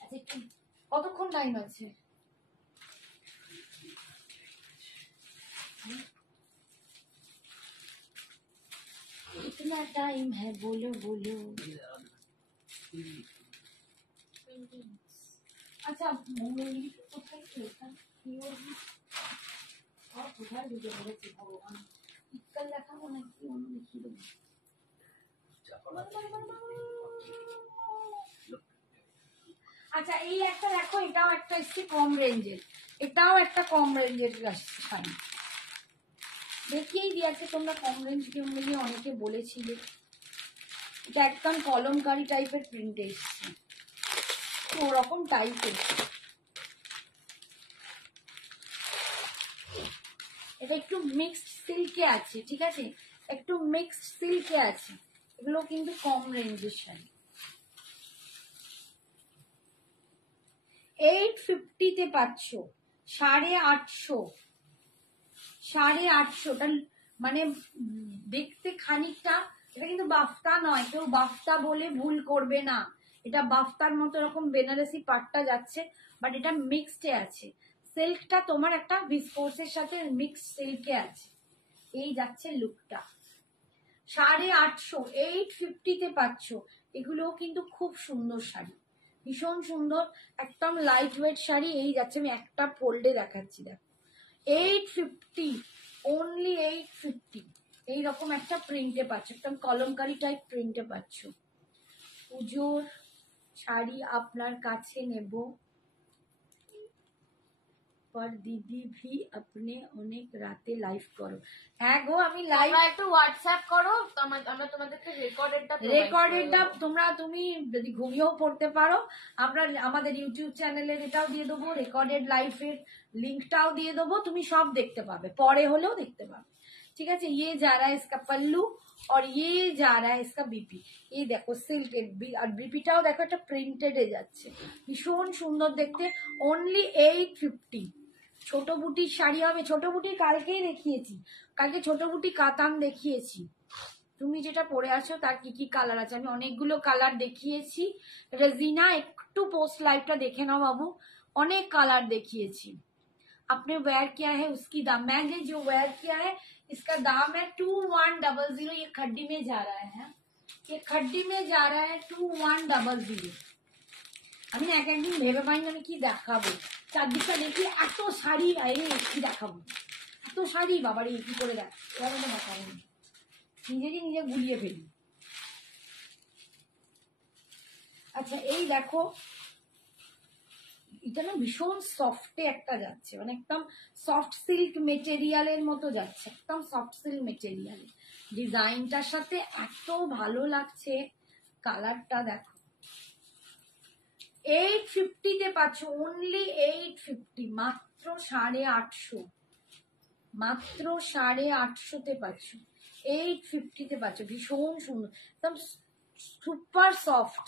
আচ্ছা একটু কতক্ষণ টাইম আছে? कितना टाइम है बोलो बोलो। अच्छा মঙ্গলগিরি কোথায় খেলতাম, আর কোথায় ঢুকে পড়েছি ভগবান। ইক্কাল দেখাবো নাকি অন্য লিখি দেবো? আচ্ছা এই একটা দেখো, এটাও একটা একটু কম রেঞ্জের, এটাও একটা কম রেঞ্জের শাড়ি দেখিয়েই দিয়েছে। তোমরা কম রেঞ্জ কেউ নিয়ে অনেকে বলেছিলে। এটা একদম কলমকারি টাইপের প্রিন্টে এসছে, একটু ওরকম টাইপের। এটা একটু মিক্সড সিল্কে আছে, ঠিক আছে, একটু মিক্সড সিল্কে আছে। এগুলো কিন্তু কম রেঞ্জের শাড়ি। 850-তে পাচ্ছ, 850, 850। মানে দেখতে খানিকটা, এটা কিন্তু বাফতা নয়, কেউ বাফতা বলে ভুল করবে না। এটা বাফতার মতো এরকম বেনারসি পাটটা যাচ্ছে, বাট এটা মিক্সডে আছে। সিল্কটা তোমার একটা ভিসকোসের সাথে মিক্সড সিল্কে আছে। এই যাচ্ছে লুকটা। 850, 850-তে পাচ্ছ। এগুলোও কিন্তু খুব সুন্দর শাড়ি, ভীষণ সুন্দর, একদম লাইট ওয়েট শাড়ি। এই যাচ্ছে, আমি একটা ফোল্ডে দেখাচ্ছি, দেখো 850, অনলি 850। এইরকম একটা প্রিন্টে পাচ্ছ, একদম কলমকারি টাইপ প্রিন্টে পাচ্ছ। পুজোর শাড়ি আপনার কাছে নেব, पर दीदी भी अपने অনেক রাতে লাইভ করো। হ্যাঁ গো, আমি লাইভ, তোমরা একটু হোয়াটসঅ্যাপ করো, আমরা তোমাদেরকে রেকর্ডেডটা তুমি যদি ঘুমিয়েও পড়তে পারো, আমরা আমাদের ইউটিউব চ্যানেলের এটাও দিয়ে দেবো, রেকর্ডেড লাইভের লিঙ্কটাও দিয়ে দেবো, তুমি সব দেখতে পাবে, পরে হলেও দেখতে পাবে, ঠিক আছে। ये जा रहा है इसका पल्लू और ये जा रहा है इसका बीपी। ये देखो সিল্কের, আর বিপিটাও দেখো একটা প্রিন্টেড এ যাচ্ছে, ভীষণ সুন্দর দেখতে। অনলি 850। ছোট বুটির শাড়ি হবে, ছোট বুটি কালকেই দেখিয়েছি, কালকে ছোট বুটি কাতান দেখিয়েছি। তুমি যেটা পরে আছো তার কি কি কালার আছে, আমি অনেকগুলো কালার দেখিয়েছি। রেজিনা, একটু পোস্ট লাইভটা দেখে নাও বাবু, অনেক কালার দেখিয়েছি। आपने वेयर किया है उसकी दाम, मैंने जो वेयर किया है इसका दाम है 2100। ये खड्डी में जा रहा है, ये खड्डी में जा रहा है 2100। আমি এক একদিন ভেবে পাইনি আমি কি দেখাবো, চারদিকটা দেখি এত শাড়ি, আরে কি দেখাবো, এত শাড়ি, বাবারে কি করে দেখ, এভাবে তো দেখাবো না, নিজেকে নিজে গুলিয়ে ফেলি। আচ্ছা এই দেখো, এটা না ভীষণ সফটে একটা যাচ্ছে, মানে একদম সফট সিল্ক মেটেরিয়ালের মতো যাচ্ছে, একদম সফট সিল্ক মেটেরিয়াল। ডিজাইনটার সাথে এত ভালো লাগছে, কালারটা দেখো। 850-তে পাচ্ছ, অনলি 850, মাত্র 850, মাত্র 850-তে পাচ্ছ, 850-তে পাচ্ছ। ভীষণ সুন্দর, একদম super soft,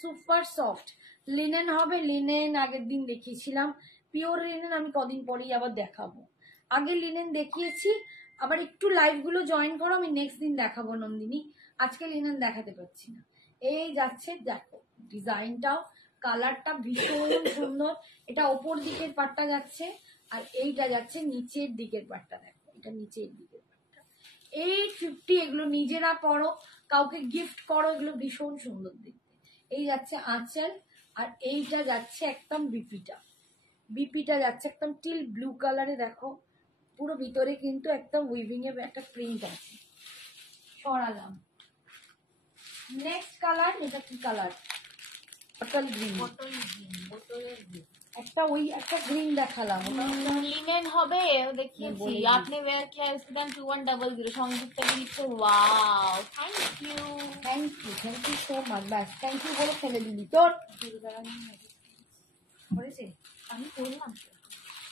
super soft. Linen হবে, লিনেন আগের দিন দেখিয়েছিলাম, পিওর লিনেন আমি কদিন পরেই আবার দেখাবো। আগে লিনেন দেখিয়েছি, আবার একটু লাইভগুলো জয়েন করো, আমি নেক্সট দিন দেখাবো নন্দিনী, আজকে লিনেন দেখাতে পারছি না। এই যাচ্ছে, দেখো ডিজাইনটাও, কালারটা ভীষণ সুন্দর। এটা ওপর দিকের পাটটা যাচ্ছে, আর এইটা যাচ্ছে নিচের দিকের পাটটা, দেখো এটা নিচের দিকের পাটটা। 850, এগুলো নিজেরা পরো, কাউকে গিফট করো, এগুলো ভীষণ সুন্দর দেখতে। এই যাচ্ছে আঁচল, আর এইটা যাচ্ছে একদম বিপিটা, বিপিটা যাচ্ছে একদম টিল ব্লু কালারে, দেখো পুরো ভিতরে কিন্তু একদম উইভিং এর একটা প্রিন্ট আছে। সরালাম। নেক্সট কালার, এটা কি কালার, বটল গ্রিন, একটা ওই একটা গ্রিন দেখালাম, লিনেন হবে দেখিয়েছি। আপনি ওয়্যার কিয়া है उसके दाम 2100। সংযুক্তা দিচ্ছে, wow, thank you, thank you, thank you so much. ব্যাস থ্যাংক ইউ বলে ফেলে দিলি তোর করেছে, আমি করলাম।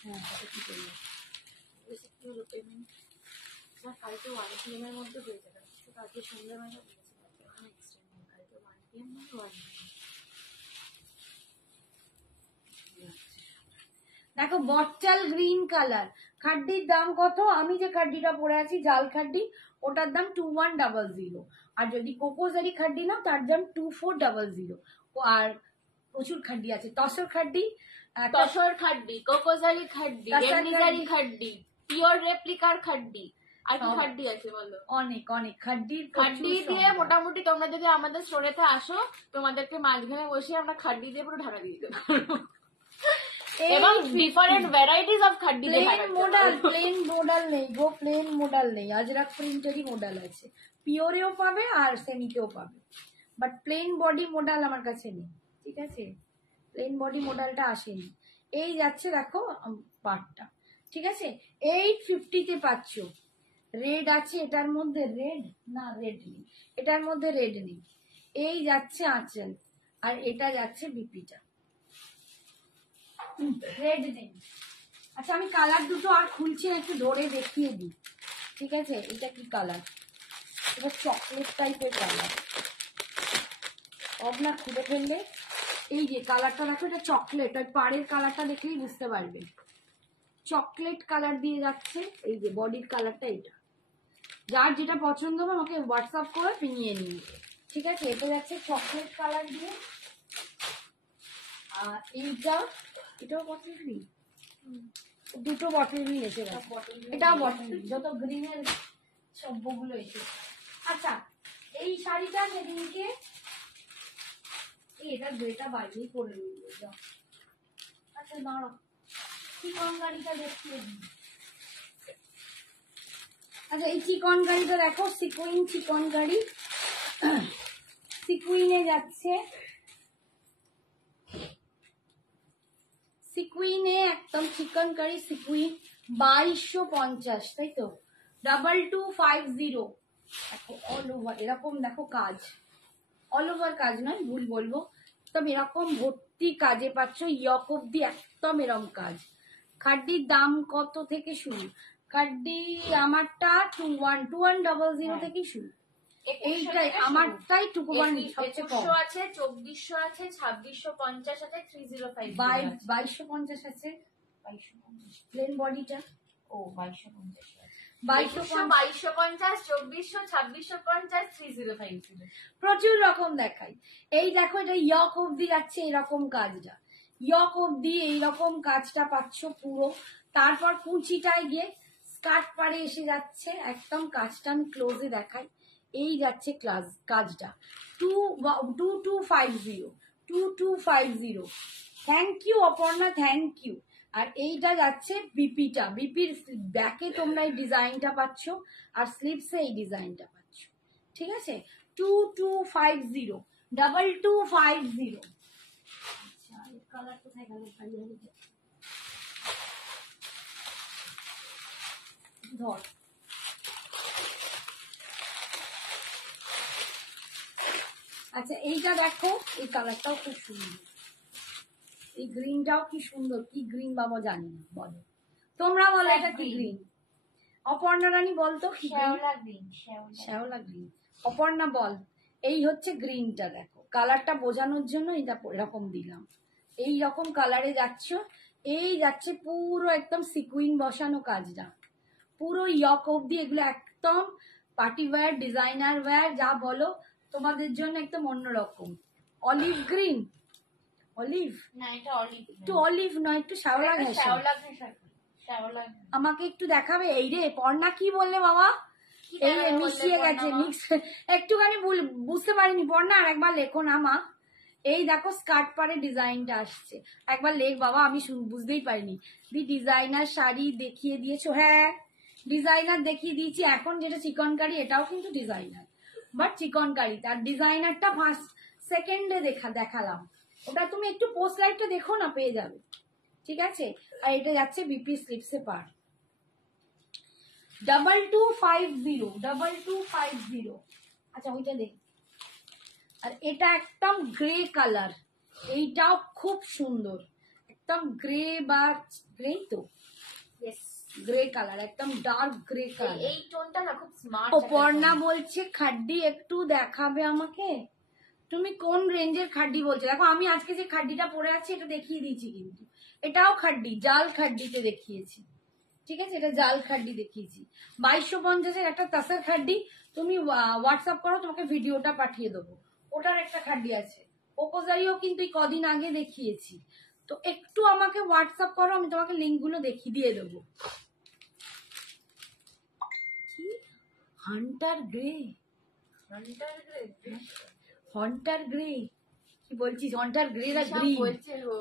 হ্যাঁ এটা কি করলো, পেমেন্ট কালকে 1 PM এর মধ্যে হয়ে যাবে, কালকে সন্ধ্যাবেলা কালকে 1 PM না 1 PM। দেখো বটল গ্রিন কালার, খাড্ডির দাম কত, আমি যে খাড্ডিটা পরে আছি জাল খাড্ডি, ওটার দাম 2100। আর যদি কোকোজারি খাড্ডি নাও তার দাম 2400। আর প্রচুর খাড্ডি আছে, তসর খাড্ডি, তসর খাড্ডি, কোকোজারি খাড্ডি, রেমনিজারি খাড্ডি, পিওর রেপ্লিকার খাড্ডি, আর কি খাড্ডি আছে বলো, অনেক অনেক খাড্ডির, খাড্ডি দিয়ে মোটামুটি তোমরা যদি আমাদের স্টোরেতে আসো, তোমাদেরকে মাঝখানে বসে আমরা খাড্ডি দিয়ে পুরো ঢাকা দিয়ে দেবো, এবং ডিফারেন্ট ভ্যারাইটিস অফ খাড্ডি দিয়ে ঢাকা দেবো। প্লেন মডেল নেই গো, প্লেন মডেল নেই, আজরাক প্রিন্টেরই মডেল আছে, পিওরেও পাবে আর সেমিতেও পাবে, বাট প্লেন বডি মডেল আমার কাছে নেই, ঠিক আছে, প্লেন বডি মডেলটা আসেনি। এই যাচ্ছে দেখো পাটটা, ঠিক আছে। 850-তে পাচ্ছ, রেড আছে এটার মধ্যে, রেড না রেড নেই, এটার মধ্যে রেড নেই। এই যাচ্ছে আঁচল, আর এটা যাচ্ছে বিপিটা, রেড নেই। আচ্ছা আমি কালার দুটো আর খুলছি না, একটু ধরে দেখিয়ে দিই। ঠিক আছে, এটা কি কালার? এটা চকলেট টাইপের কালার। না খুলে ফেললে এই যে কালারটা দেখো, এটা চকলেট। ওই পাড়ের কালারটা দেখলেই বুঝতে পারবে, চকলেট কালার দিয়ে যাচ্ছে। এই যে বডির কালারটা এটা। যার যেটা পছন্দ হবে আমাকে হোয়াটসঅ্যাপ করে নিয়ে নিন। ঠিক আছে, এটা যাচ্ছে চকলেট কালার দিয়ে। আর এটাও বটল গ্রিন, দুটো বটল গ্রিন এসে গেছে। এটাও বটল গ্রিন, যত গ্রিনের সবগুলো এসে। আচ্ছা এই শাড়িটা সেদিনকে এটা বাইরেই করে নিয়ে যাও। আচ্ছা দাঁড়াও, চিকন গাড়িটা দেখিয়ে দিই। আচ্ছা এই চিকন গাড়িটা দেখো, সিকুইন চিকন গাড়ি, সিকুইনে যাচ্ছে। সিকুইনে একদম চিকন কারি সিকুইন 2250, তাই তো? 2250। দেখো অল ওভার এরকম, দেখো কাজ অল ওভার কাজ নয়, ভুল বলবো, একদম এরকম ভর্তি কাজে পাচ্ছ, ইয়ক অব্দি একদম এরকম কাজ। খাড্ডির দাম কত থেকে শুরু? খাড্ডি আমারটা 2100 থেকে শুরু। এইটাই আমারটাই 2100 আছে, 2400 আছে, 2650 আছে, 305 2250 আছে। 2250 প্লেন বডিটা। ও 2250 2250 2250, 2400, 2650, 3050। প্রচুর রকম দেখাই। এই দেখো এটা ইয়ক অব্দি যাচ্ছে এরকম কাজটা, ইয়ক অব্দি এইরকম কাজটা পাচ্ছ পুরো। তারপর কুচিটায় গিয়ে স্কার্ট পাড়ে এসে যাচ্ছে একদম কাজটা। আমি ক্লোজে দেখাই। এই যাচ্ছে কাজটা 2250। Thank you Aparna, thank you. আর এইটা যাচ্ছে বিপিটা, বিপির ব্যাকে তোমরা এই ডিজাইনটা পাচ্ছ, আর স্লিপসে এই ডিজাইনটা পাচ্ছ। ঠিক আছে, 2250, 2250। আচ্ছা কালার কোথায় গেল? ধর আচ্ছা এইটা দেখো, এই কালারটাও খুব সুন্দর, এই গ্রিনটাও কি সুন্দর। কি গ্রিন বাবা জানি না, বলো তোমরা, বলো এটা কি গ্রিন? অপর্ণা রানী বলতো কি? শ্যাওলা গ্রিন, শ্যাওলা গ্রিন। অপর্ণা বল। এই হচ্ছে গ্রিনটা, দেখো কালারটা বোঝানোর জন্য এটা এরকম দিলাম। এই রকম কালারে যাচ্ছ, এই যাচ্ছে পুরো একদম সিকুইন বসানো কাজটা, পুরো ইয়ক অব্দি। এগুলো একদম পার্টি ওয়্যার, ডিজাইনার ওয়্যার, যা বলো তোমাদের জন্য একদম অন্যরকম। অলিভ গ্রিন, অলিভ না এটা অলিভ, একটু অলিভ নয়, একটু শ্যাওলা ঘেঁষা। শ্যাওলা ঘেঁষা, শ্যাওলা। আমাকে একটু দেখাবে? এই রে পর্ণা কি বললে বাবা? এই মিশিয়ে গেছে, মিক্স একটুখানি বুঝতে পারিনি। পর্ণা আর একবার লেখো না মা। এই দেখো স্কার্ট পারে ডিজাইনটা আসছে, একবার লেখ বাবা, আমি বুঝতেই পারিনি। ডিজাইনার শাড়ি দেখিয়ে দিয়েছো? হ্যাঁ ডিজাইনার দেখিয়ে দিয়েছি। এখন যেটা চিকনকারি এটাও কিন্তু ডিজাইনার, বাট চিকনকারি তার ডিজাইনারটা ফার্স্ট সেকেন্ডে দেখালাম। ওটা তুমি একটু পোস্ট লাইটটা দেখো না, পেয়ে যাবে। ঠিক আছে, আর এটা যাচ্ছে বিপি স্লিপসে পার 2250। আচ্ছা ওইটা দেখ। আর এটা একদম গ্রে কালার, এইটাও খুব সুন্দর, একদম গ্রে বা গ্রে তো গ্রে কালার, একদম ডার্ক গ্রে কালার। এই টোনটা না খুব স্মার্ট। অপর্ণা বলছে খাড্ডি একটু দেখাবে আমাকে। তুমি কোন রেঞ্জের খাড্ডি বলছো? দেখো আমি আজকে যে খাড্ডিটা পরে আছি এটা দেখিয়ে দিয়েছি, কিন্তু এটাও খাড্ডি, জাল খাড্ডিতে দেখিয়েছি। ঠিক আছে, এটা জাল খাড্ডি দেখিয়েছি। 2250-এর একটা তাসার খাড্ডি, তুমি হোয়াটসঅ্যাপ করো, তোমাকে ভিডিওটা পাঠিয়ে দেবো। ওটার একটা খাড্ডি আছে, ওপোজারিও কিন্তু কদিন আগে দেখিয়েছি। তো একটু আমাকে হোয়াটসঅ্যাপ করো, আমি তোমাকে লিঙ্কগুলো দেখিয়ে দিয়ে দেবো। কি হান্টার গ্রে, হন্টার গ্রে কি বলছিস? হন্টার গ্রে না গ্রিন?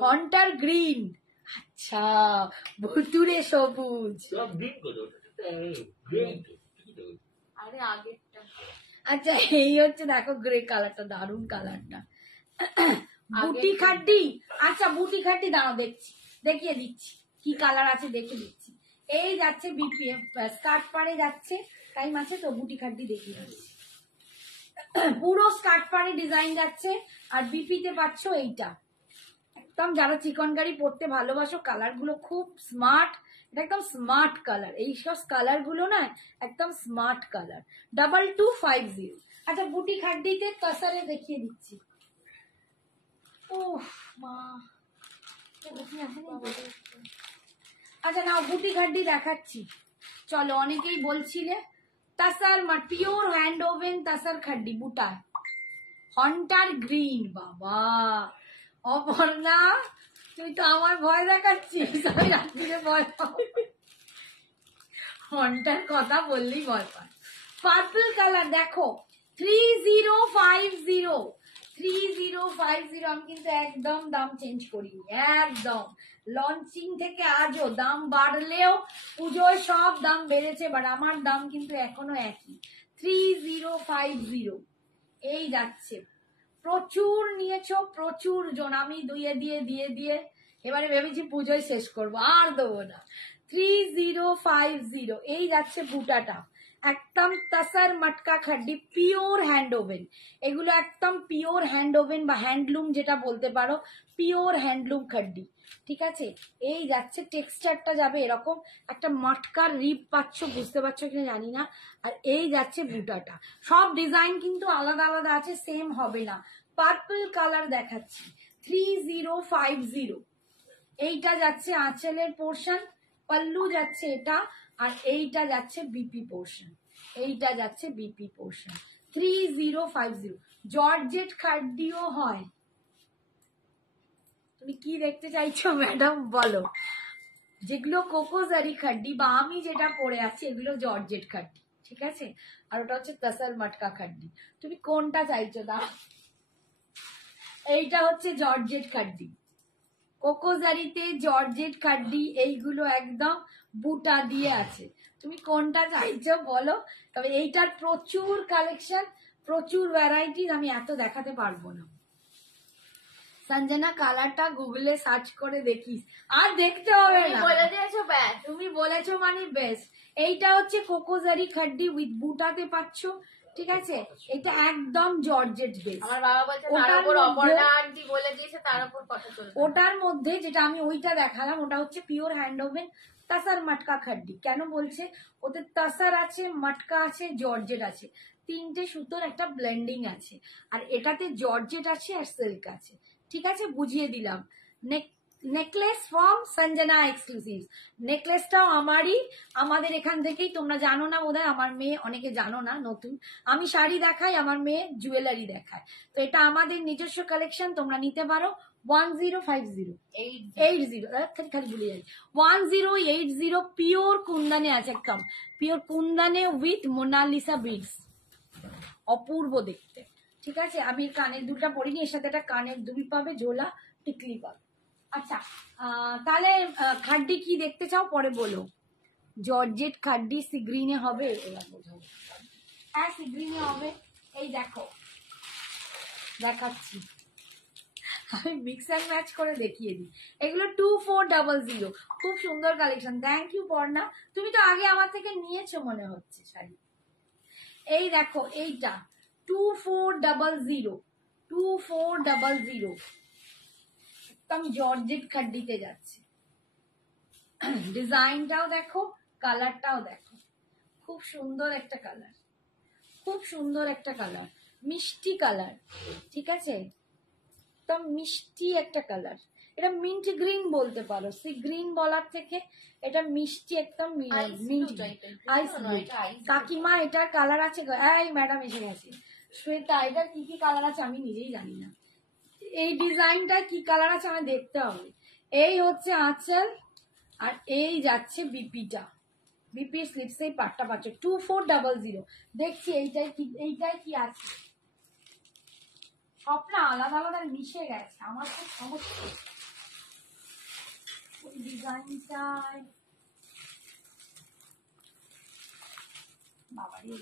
হন্টার গ্রিন। আচ্ছা ভুতুরে সবুজ। আরে আগেরটা। আচ্ছা এই হচ্ছে দেখো গ্রে কালারটা, দারুন কালারটা। বুটি খাড্ডি, আচ্ছা বুটি খাড্ডি দাঁড়াও দেখছি, দেখিয়ে দিচ্ছি কি কালার আছে, দেখে দিচ্ছি। এই যাচ্ছে বিপিএফ স্কার্ট পাড়ে যাচ্ছে, টাইম আছে তো, বুটি খাড্ডি দেখিয়ে দিচ্ছি। পুরো স্কার্ট পাড়ে ডিজাইন যাচ্ছে, আর বিপিতে পাচ্ছ এইটা একদম যারা চিকনকারি পরতে ভালোবাসো, কালার গুলো খুব স্মার্ট, এটা একদম স্মার্ট কালার, এইসব কালার গুলো না একদম স্মার্ট কালার। 2250। আচ্ছা বুটি খাড্ডিতে কাসারে দেখিয়ে দিচ্ছি। উফ মা, আচ্ছা নাও বুটি খাড্ডি দেখাচ্ছি, চলো। অনেকেই বলছিলে তাসার পিওর হ্যান্ড ওভেন তাসার খাড্ডি বুটা হন্টার গ্রিন। বাবা অপর্ণা, তুই তো আমার ভয় দেখাচ্ছিস, আমি রাত্রিরে ভয় পাবো, হন্টার কথা বললেই ভয় পায়। পার্পল কালার দেখো 3050, 3050। আমি কিন্তু একদম দাম চেঞ্জ করিনি, একদম লঞ্চিং থেকে আজও দাম বাড়লেও পুজোয় সব দাম বেড়েছে, বাট আমার দাম কিন্তু এখনো একই 3050। এই যাচ্ছে, প্রচুর নিয়েছো, প্রচুর জন, আমি দুয়ে দিয়ে এবারে ভেবেছি পুজোয় শেষ করবো, আর দেবো না। 3050 এই যাচ্ছে বুটাটা, একদম তাসার মটকা খাড্ডি, পিওর হ্যান্ড ওভেন। এগুলো একদম পিওর হ্যান্ড ওভেন বা হ্যান্ডলুম যেটা বলতে পারো, পিওর হ্যান্ডলুম খাড্ডি, ঠিক আছে। এই যাচ্ছে, টেক্সচারটা যাবে এরকম, একটা মটকার রিপ পাচ্ছ, বুঝতে পারছো কিনা জানি না। আর এই যাচ্ছে বুটাটা, সব ডিজাইন কিন্তু আলাদা আলাদা আছে, সেম হবে না। পার্পল কালার দেখাচ্ছি 3050। এইটা যাচ্ছে আঁচলের পোর্শন, পাল্লু যাচ্ছে এটা, আর এইটা যাচ্ছে বিপি পোর্শন, এইটা যাচ্ছে বিপি পোর্শন 3050। জর্জেট খাড্ডিও হয়। তুমি কি দেখতে চাইছো ম্যাডাম বলো? যেগুলো কোকোজারি খাড্ডি বা আমি যেটা পরে আছি এগুলো জর্জেট খাড্ডি, ঠিক আছে। আর ওটা হচ্ছে তাসার মটকা খাড্ডি, তুমি কোনটা চাইছো দা? এইটা হচ্ছে জর্জেট খাড্ডি, কোকোজারিতে জর্জেট খাড্ডি, এইগুলো একদম বুটা দিয়ে আছে, তুমি কোনটা চাইছো বলো। তবে এইটার প্রচুর কালেকশন, প্রচুর ভ্যারাইটিস, আমি এত দেখাতে পারবো না। সঞ্জনা কালারটা গুগলে সার্চ করে দেখিস, আর দেখতে হবে না, বলে দিয়েছো ব্যাস। তুমি বলেছো মানে বেস্ট। এইটা হচ্ছে কোকোজারি খাড্ডি উইথ বুটাতে পাচ্ছ, ঠিক আছে। এটা একদম জর্জেট বেস। আমার বাবা বলছে তার উপর অপর্ণা আন্টি বলে দিয়েছে, তার উপর কথা চলবে। ওটার মধ্যে যেটা আমি ওইটা দেখালাম ওটা হচ্ছে পিওর হ্যান্ড ওভেন তাসার মটকা খাড্ডি। কেন বলছে? ওতে তাসার আছে, মটকা আছে, জর্জেট আছে, তিনটে সুতোর একটা ব্লেন্ডিং আছে, আর এটাতে জর্জেট আছে আর সিল্ক আছে, ঠিক আছে। বুঝিয়ে দিলাম। নেকলেস ফ্রম সঞ্জনা এক্সক্লুসিভ, নেকলেসটাও আমারই, আমাদের এখান থেকেই। তোমরা জানো না বোধহয়, আমার মেয়ে, অনেকে জানো না, নতুন আমি শাড়ি দেখাই, আমার মেয়ে জুয়েলারি দেখায়, তো এটা আমাদের নিজস্ব কালেকশন, তোমরা নিতে পারো। 1050 80 খালি ভুলে যাই 1080 পিওর কুন্দনে আছে, একদম পিওর কুন্দনে উইথ মোনালিসা বিডস, অপূর্ব দেখতে, ঠিক আছে। আমি কানের দুলটা পরিনি, এর সাথে একটা কানের দুল পাবে, ঝোলা টিকলি পাবে। আচ্ছা তাহলে খাড্ডি কি দেখতে চাও পরে বলো। জর্জেট খাড্ডি সি গ্রিনে হবে, এবার বোঝাবো। হ্যাঁ সি গ্রিনে হবে। এই দেখো দেখাচ্ছি, আমি মিক্স অ্যান্ড ম্যাচ করে দেখিয়ে দিই। এগুলো 2400, খুব সুন্দর কালেকশন। থ্যাংক ইউ পর্ণা, তুমি তো আগে আমার থেকে নিয়েছো মনে হচ্ছে শাড়ি। এই দেখো এইটা 2400, 2400 একদম জর্জেট খাড্ডিতে যাচ্ছে। ডিজাইনটাও দেখো, কালারটাও দেখো, খুব সুন্দর একটা কালার, খুব সুন্দর একটা কালার, মিষ্টি কালার, ঠিক আছে, একদম মিষ্টি একটা কালার। এটা মিন্ট গ্রিন বলতে পারো, সি গ্রিন বলার থেকে এটা মিষ্টি, একদম মিন্ট আইস ব্লু। কাকিমা এটার কালার আছে, এই ম্যাডাম এসে গেছে শ্বেতা, এটার কি কি কালার আছে আমি নিজেই জানি না, এই ডিজাইনটা কি কালার আছে আমার দেখতে হবে। এই হচ্ছে আঁচল, আর এই যাচ্ছে বিপিটা, বিপির স্লিপস, এই পাটটা পাচ্ছ 2400। দেখছি এইটাই কি আছে, সব না আলাদা আলাদা মিশে গেছে, আমার খুব সমস্যা। ওই ডিজাইনটায় বাবারে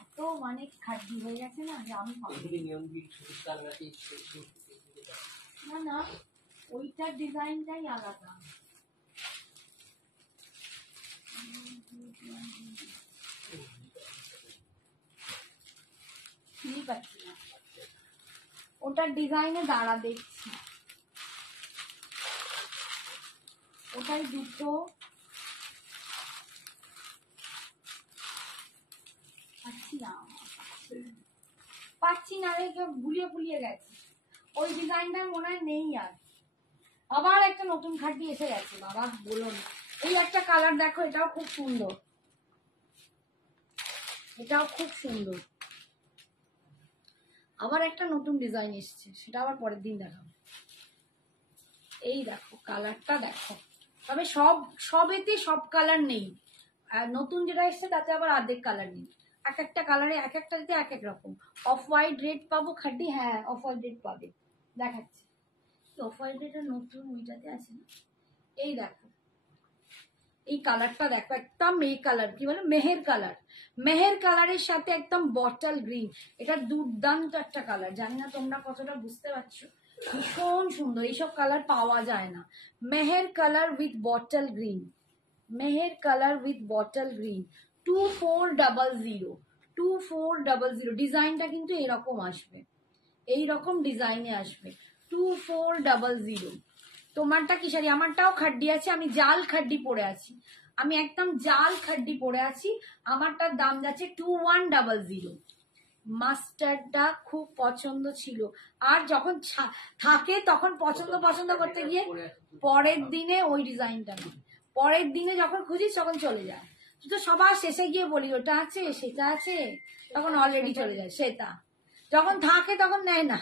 এত মানে খাড্ডি হয়ে গেছে না যে আমি না না, ওইটার ডিজাইনটাই আলাদা। পাচ্ছি না, ওটার ডিজাইনে দাঁড়া দেখছি, ওটাই দুটো। পাচ্ছি না রে, কেউ ভুলিয়ে ভুলিয়ে গেছে। ওই ডিজাইনটা মনে হয় নেই আর। আবার একটা নতুন খাটি এসে গেছে, বাবা বলো না। এই একটা কালার দেখো, এটাও খুব সুন্দর, এটাও খুব সুন্দর। আবার একটা নতুন ডিজাইন এসছে, সেটা আবার পরের দিন দেখাবো। এই দেখো কালারটা দেখো, তবে সবেতে সব কালার নেই। আর নতুন যেটা এসছে তাতে আবার অর্ধেক কালার নেই। এক একটা কালারে এক একটাতে এক এক রকম। অফ হোয়াইট রেড পাবো খাড্ডি, হ্যাঁ অফ হোয়াইট রেড পাবে, দেখাচ্ছে। অফ হোয়াইট রেডের নতুন ওইটাতে আছে না, এই দেখো এই কালারটা দেখো, একদম এই কালার কি বলে মেহের কালার, মেহের কালারের সাথে একদম বটল গ্রিন। এটা দুর্দান্ত একটা কালার, জানি না তোমরা কতটা বুঝতে পারছো, ভীষণ সুন্দর। এইসব কালার পাওয়া যায় না। Meher colour with bottle green, Meher colour with bottle green, 2400, 2400। ডিজাইনটা কিন্তু এরকম আসবে, এইরকম ডিজাইনে আসবে, 2400। তোমারটা কি শাড়ি? আমারটাও খাড্ডি আছে, আমি জাল খাড্ডি পরে আছি, আমি একদম জাল খাড্ডি পরে আছি। আমারটার দাম যাচ্ছে 2100। মাস্টারটা খুব পছন্দ ছিল, আর যখন থাকে তখন পছন্দ করতে গিয়ে পরের দিনে ওই ডিজাইনটা নেই, পরের দিনে যখন খুঁজিস তখন চলে যায়। তো সবার শেষে গিয়ে বলি ওটা আছে সেটা আছে, তখন অলরেডি চলে যায়। সেটা যখন থাকে তখন নেয় না,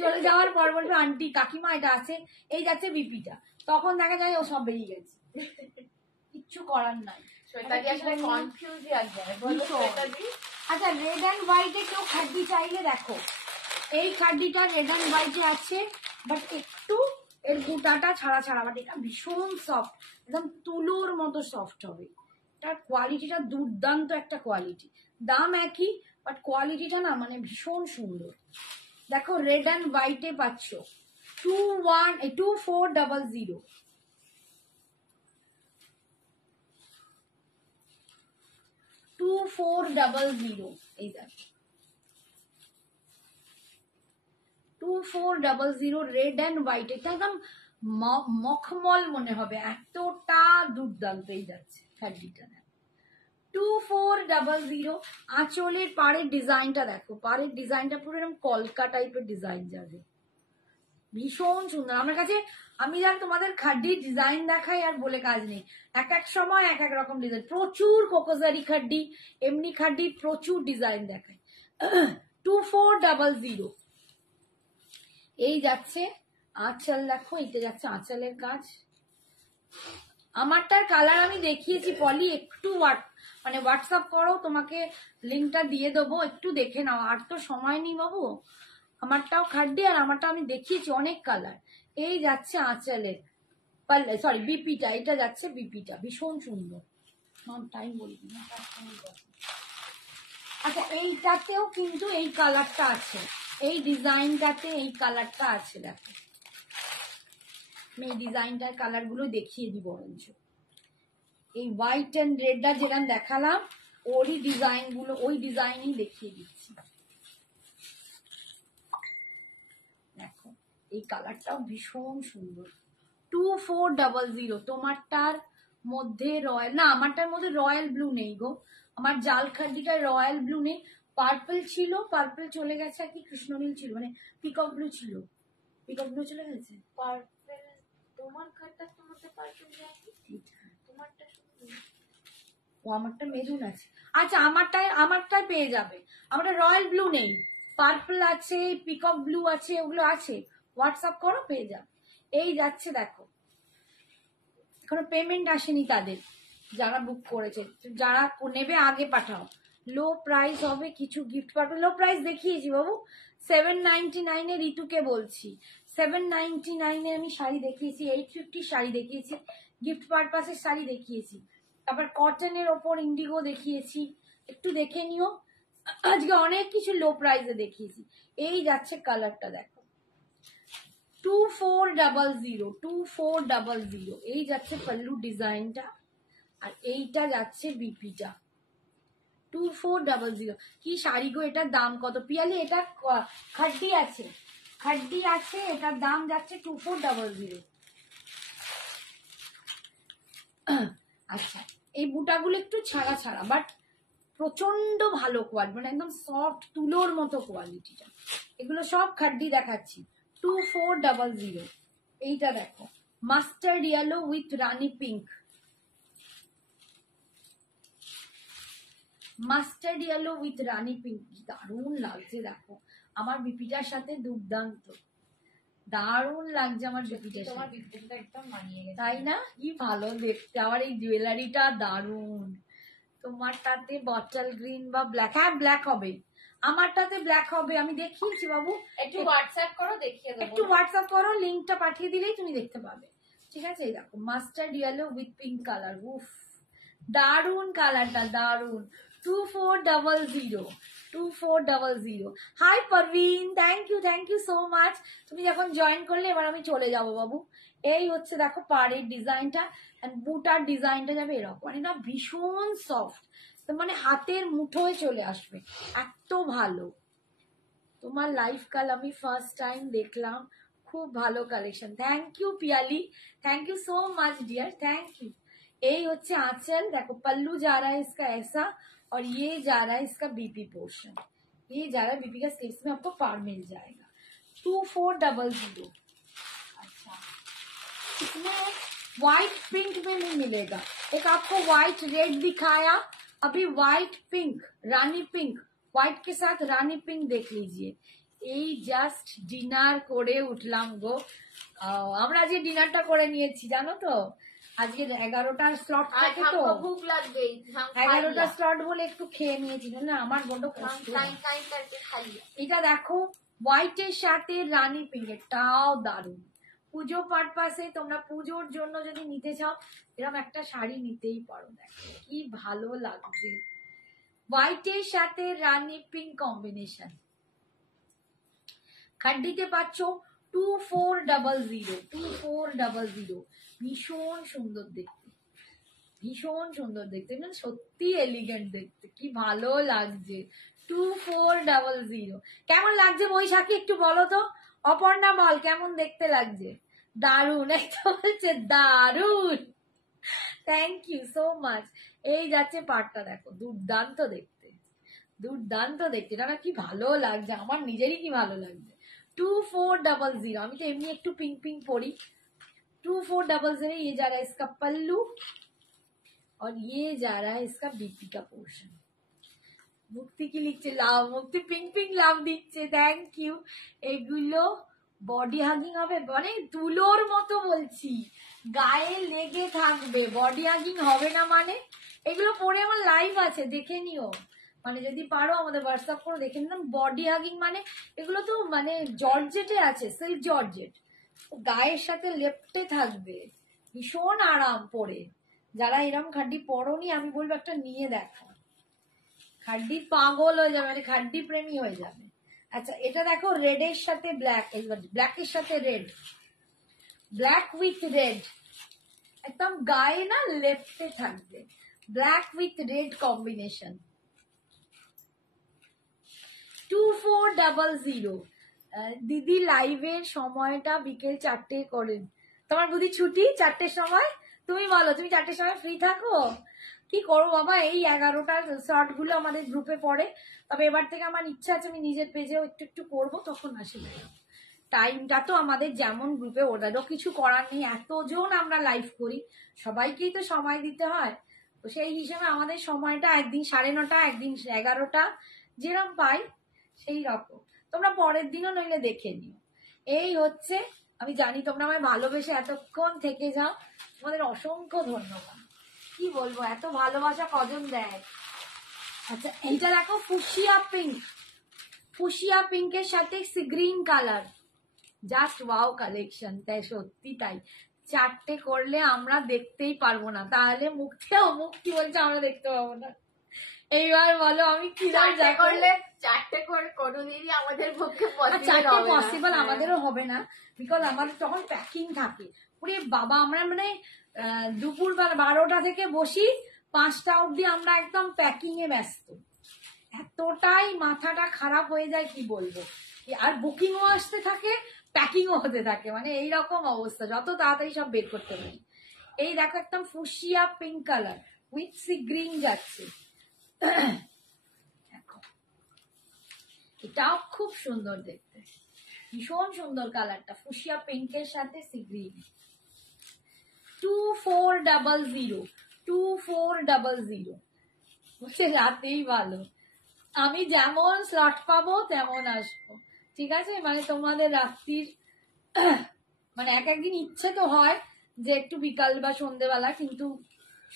চলে যাওয়ার পর বলবে আন্টি কাকিমা এটা আছে, এই যাচ্ছে বিপিটা, তখন দেখা যায় ও সব বেরিয়ে গেছে, কিচ্ছু করার নাই। আচ্ছা রেড অ্যান্ড হোয়াইটে কেউ খাড্ডি চাইলে দেখো, এই খাড্ডিটা রেড অ্যান্ড হোয়াইটে আছে, বাট একটু এর গোটাটা ছাড়া ছাড়া, বাট এটা ভীষণ সফট, একদম তুলোর মতো সফট হবে। এটার কোয়ালিটিটা দুর্দান্ত একটা কোয়ালিটি, দাম একই বাট কোয়ালিটিটা না মানে ভীষণ সুন্দর। দেখো রেড অ্যান্ড হোয়াইটে পাচ্ছ 2400, 2400। এই দেখো 2400 রেড অ্যান্ড হোয়াইট, এটা একদম মখমল মনে হবে, এতটা দুর্দান্ত। এই যাচ্ছে ফ্যাব্রিকটা 2400। আঁচলের পাড়ের ডিজাইনটা দেখো, পাড়ের ডিজাইনটা পুরো এরকম কলকা টাইপের ডিজাইন যাবে, ভীষণ সুন্দর। আমার কাছে আমি জান তোমাদের খাড্ডির ডিজাইন দেখাই আর বলে কাজ নেই, এক এক সময় এক এক রকম ডিজাইন, প্রচুর কোকোজারি খাড্ডি, এমনি খাড্ডি প্রচুর ডিজাইন দেখাই। 2400। এই যাচ্ছে আঁচল দেখো, এইটা যাচ্ছে আঁচলের কাজ। আমারটার কালার আমি দেখিয়েছি পলি, একটু মানে হোয়াটসঅ্যাপ করো, তোমাকে লিঙ্কটা দিয়ে দেবো, একটু দেখে নাও, আর তো সময় নেই বাবু। আমারটাও খাড্ডি, আর আমারটা আমি দেখিয়েছি অনেক কালার। এই যাচ্ছে আঁচলের সরি বিপিটা, এটা যাচ্ছে বিপিটা, ভীষণ সুন্দর। টাইম বলি না। আচ্ছা এইটাতেও কিন্তু এই কালারটা আছে, এই ডিজাইনটাতে এই কালারটা আছে। দেখো আমি এই ডিজাইনটার কালারগুলো দেখিয়ে দিব বরঞ্চ। এই হোয়াইট অ্যান্ড রেডটা যেরকম দেখালাম ওরই ডিজাইনগুলো, ওই ডিজাইনই দেখিয়ে দিচ্ছি। দেখো এই কালারটাও ভীষণ সুন্দর, 2400। তোমারটার মধ্যে রয়্যাল না, আমারটার মধ্যে রয়্যাল ব্লু নেই গো, আমার জাল খাড্ডিটায় রয়্যাল ব্লু নেই, পার্পল ছিল, পার্পল চলে গেছে, আর কি কৃষ্ণনীল ছিল, মানে পিকক ব্লু ছিল, পিকক ব্লু চলে গেছে। পার্পল তোমার খাটটার মধ্যে পার্পল জানি, তোমারটা ও আমারটা মেরুন আছে। আচ্ছা আমারটাই পেয়ে যাবে, আমারটা রয়্যাল ব্লু নেই, পার্পল আছে, পিকক ব্লু আছে, ওগুলো আছে, হোয়াটসঅ্যাপ করো পেয়ে যাবে। এই যাচ্ছে দেখো, এখনো পেমেন্ট আসেনি তাদের, যারা বুক করেছে, যারা নেবে আগে পাঠাও। লো প্রাইস হবে, কিছু গিফট পাবে, লো প্রাইস দেখিয়েছি বাবু, 799 এর ঋতুকে বলছি, 799 আমি শাড়ি দেখিয়েছি, 850 শাড়ি দেখিয়েছি, গিফট পারপাসের শাড়ি দেখিয়েছি, তারপর কটনের ওপর ইন্ডিগো দেখিয়েছি, একটু দেখে নিও। আজকে অনেক কিছু লো প্রাইসে দেখিয়েছি। এই যাচ্ছে কালারটা দেখো, 2400, 2400। এই যাচ্ছে পাল্লু ডিজাইনটা, আর এইটা যাচ্ছে বিপিটা, 2400। কি শাড়ি গো, এটার দাম কত পিয়ালি? এটা খাড্ডি আছে, খাড্ডি আছে, এটার দাম যাচ্ছে 2400। আচ্ছা, এই বুটাগুলো একটু ছাড়া ছাড়া, বাট প্রচন্ড ভালো কোয়ালিটি, মানে একদম সফট তুলোর মতো কোয়ালিটিটা। এগুলো সব খাড্ডি দেখাচ্ছি, 2400। এইটা দেখো, mustard yellow with Rani pink, mustard yellow with Rani pink, দারুণ লাগছে দেখো আমার বিপিটার সাথে, দুর্দান্ত দারুণ লাগছে আমার বিপিটার তোমার সাথে, বিপিটা একদম মানিয়ে গেছে, তাই না? কি ভালো দেখতে, আমার এই জুয়েলারিটা দারুণ। তোমারটাতে বটল গ্রিন বা ব্ল্যাক, হ্যাঁ ব্ল্যাক হবে, আমারটাতে ব্ল্যাক হবে, আমি দেখিয়েছি বাবু। একটু হোয়াটসঅ্যাপ করো, দেখিয়ে দেবো। একটু হোয়াটসঅ্যাপ করো, লিঙ্কটা পাঠিয়ে দিলেই তুমি দেখতে পাবে, ঠিক আছে? এই দেখো mustard yellow with pink colour, উফ দারুণ কালারটা, দারুণ। 2400, 2400। Hi Parveen, thank you so much. তুমি যখন জয়েন করলে এবার আমি চলে যাব বাবু। এই হচ্ছে দেখো পাড়ের ডিজাইনটা, বুটার ডিজাইনটা যাবে এরকম, মানে না ভীষণ সফট, তো মানে হাতের মুঠোয় চলে আসবে, এত ভালো। তোমার লাইভ কাল আমি ফার্স্ট টাইম দেখলাম, খুব ভালো collection, thank you Piyali, thank you so much dear, thank you. এই হচ্ছে आंचल, देखो पल्लू जा रहा है इसका ऐसा, और ये जा रहा है इसका बीपी पोर्शन, ये जा रहा है बीपी का स्लीव्स में, आपको पार मिल जाएगा 2400। अच्छा, इसमें व्हाइट पिंक में नहीं मिलेगा, एक आपको व्हाइट रेड दिखाया, अभी व्हाइट पिंक, रानी पिंक, হোয়াইট কে সাথ রানী পিঙ্ক দেখ লিজিয়ে। এই জাস্ট ডিনার করে উঠলাম গো, আমরা আজকে ডিনারটা করে নিয়েছি জানো তো, আজকে 11টা স্লট থাকে তো, ভুক লাগবে, 11টা স্লট বলে একটু খেয়ে নিয়েছি না, আমার বড্ড কষ্ট। এটা দেখো হোয়াইটের সাথে রানী পিঙ্ক, এটাও দারুণ, পুজো পারপাসে তোমরা পুজোর জন্য যদি নিতে চাও এরকম একটা শাড়ি নিতেই পারো, দেখো কি ভালো লাগছে, হোয়াইটের সাথে রানী পিঙ্ক কম্বিনেশন, খাড্ডিতে পাচ্ছ 2400, 2400, ভীষণ সুন্দর দেখতে, ভীষণ সুন্দর দেখতে, মানে সত্যি এলিগেন্ট দেখতে, কি ভালো লাগছে 2400। কেমন লাগছে বৈশাখী একটু বলো তো, অপর্ণা বল কেমন দেখতে লাগছে? দারুণ, একটা বলছে দারুণ, থ্যাংক ইউ সো মাচ। এই যাচ্ছে পাটটা দেখো, দুর্দান্ত দেখতে, দুর্দান্ত দেখতে, এটা কি ভালো লাগছে, আমার নিজেরই কি ভালো লাগছে। 2400, আমি তো এমনি একটু পিঙ্ক পিঙ্ক পরি। 2400, ये जा रहा है इसका पल्लू, और ये जा रहा है इसका बीपी का पोर्शन। মুক্তি কি লিখছে? লাভ, মুক্তি পিঙ্ক পিঙ্ক লাভ দিচ্ছে, থ্যাংক ইউ। এগুলো বডি হাগিং হবে, মানে তুলোর মতো বলছি, গায়ে লেগে থাকবে, বডি হাগিং হবে না মানে? এগুলো পরে আমার লাইভ আছে, দেখে নিও, মানে যদি পারো আমাদের হোয়াটসঅ্যাপ করে দেখে নিলাম। বডি হাগিং মানে এগুলো তো মানে জর্জেটে আছে, সিল্ক জর্জেট, গায়ের সাথে লেপটে থাকবে, ভীষণ আরাম পরে। যারা এরকম খাড্ডি পরোনি আমি বলবো একটা নিয়ে দেখো, খাড্ডি পাগল হয়ে যাবে, মানে খাড্ডি প্রেমী হয়ে যাবে। আচ্ছা, এটা দেখো রেডের সাথে ব্ল্যাক, ব্ল্যাকের সাথে রেড, ব্ল্যাক উইথ রেড, একদম গায়ে না লেপটে থাকবে, ব্ল্যাক উইথ রেড কম্বিনেশন, 2400। দিদি লাইভের সময়টা বিকেল 4টে করেন, তোমার বুদ্ধি ছুটি 4টের সময়? তুমি বলো, তুমি 4টের সময় ফ্রি থাকো? কি করবো বাবা, এই 11টার শর্ট গুলো আমাদের গ্রুপে পড়ে, তবে এবার থেকে আমার ইচ্ছা আছে আমি নিজের পেজেও একটু একটু করবো, তখন আসি। টাইমটা তো আমাদের যেমন গ্রুপে, ওদেরও কিছু করার নেই, এতজন আমরা লাইভ করি, সবাইকেই তো সময় দিতে হয়, তো সেই হিসেবে আমাদের সময়টা একদিন 9:30, একদিন 11টা, যেরকম পাই সেই রকম। তোমরা পরের দিনও নইলে দেখে নিও। এই হচ্ছে, আমি জানি তোমরা আমায় ভালোবেসে এতক্ষণ থেকে যাও, তোমাদের অসংখ্য ধন্যবাদ। কি বলবো, এত ভালোবাসা কজন দেয়। আচ্ছা, এইটা দেখো ফুশিয়া পিঙ্ক, ফুশিয়া পিঙ্কের সাথে sea green colour, just wow collection, তাই সত্যি তাই। 4টে করলে আমরা দেখতেই পারবো না, তাহলে মুক্তি বলছে আমরা দেখতে পাবো না। এইবার বলো আমি কি করলে 4টে করে কোনোদিনই আমাদের পক্ষে পসিবল আমাদেরও হবে না, বিকজ আমাদের তখন প্যাকিং থাকে। ওরে বাবা, আমরা মানে দুপুর বেলা 12টা থেকে বসি, 5টা অবধি আমরা একদম প্যাকিং এ ব্যস্ত, এতটাই মাথাটা খারাপ হয়ে যায় কি বলবো। আর বুকিংও আসতে থাকে, প্যাকিংও হতে থাকে, মানে এইরকম অবস্থা, যত তাড়াতাড়ি সব বের করতে পারি। এই দেখো একদম fuchsia pink colour with sea green যাচ্ছে। দেখো এটাও খুব সুন্দর দেখতে, ভীষণ সুন্দর কালারটা, ফুশিয়া পিঙ্কের সাথে সি গ্রিন। 2400, 2400 বলছে রাতেই ভালো। আমি যেমন স্লট পাবো তেমন আসবো, ঠিক আছে? মানে তোমাদের রাত্রির মানে এক একদিন ইচ্ছে তো হয় যে একটু বিকাল বা সন্ধ্যেবেলা, কিন্তু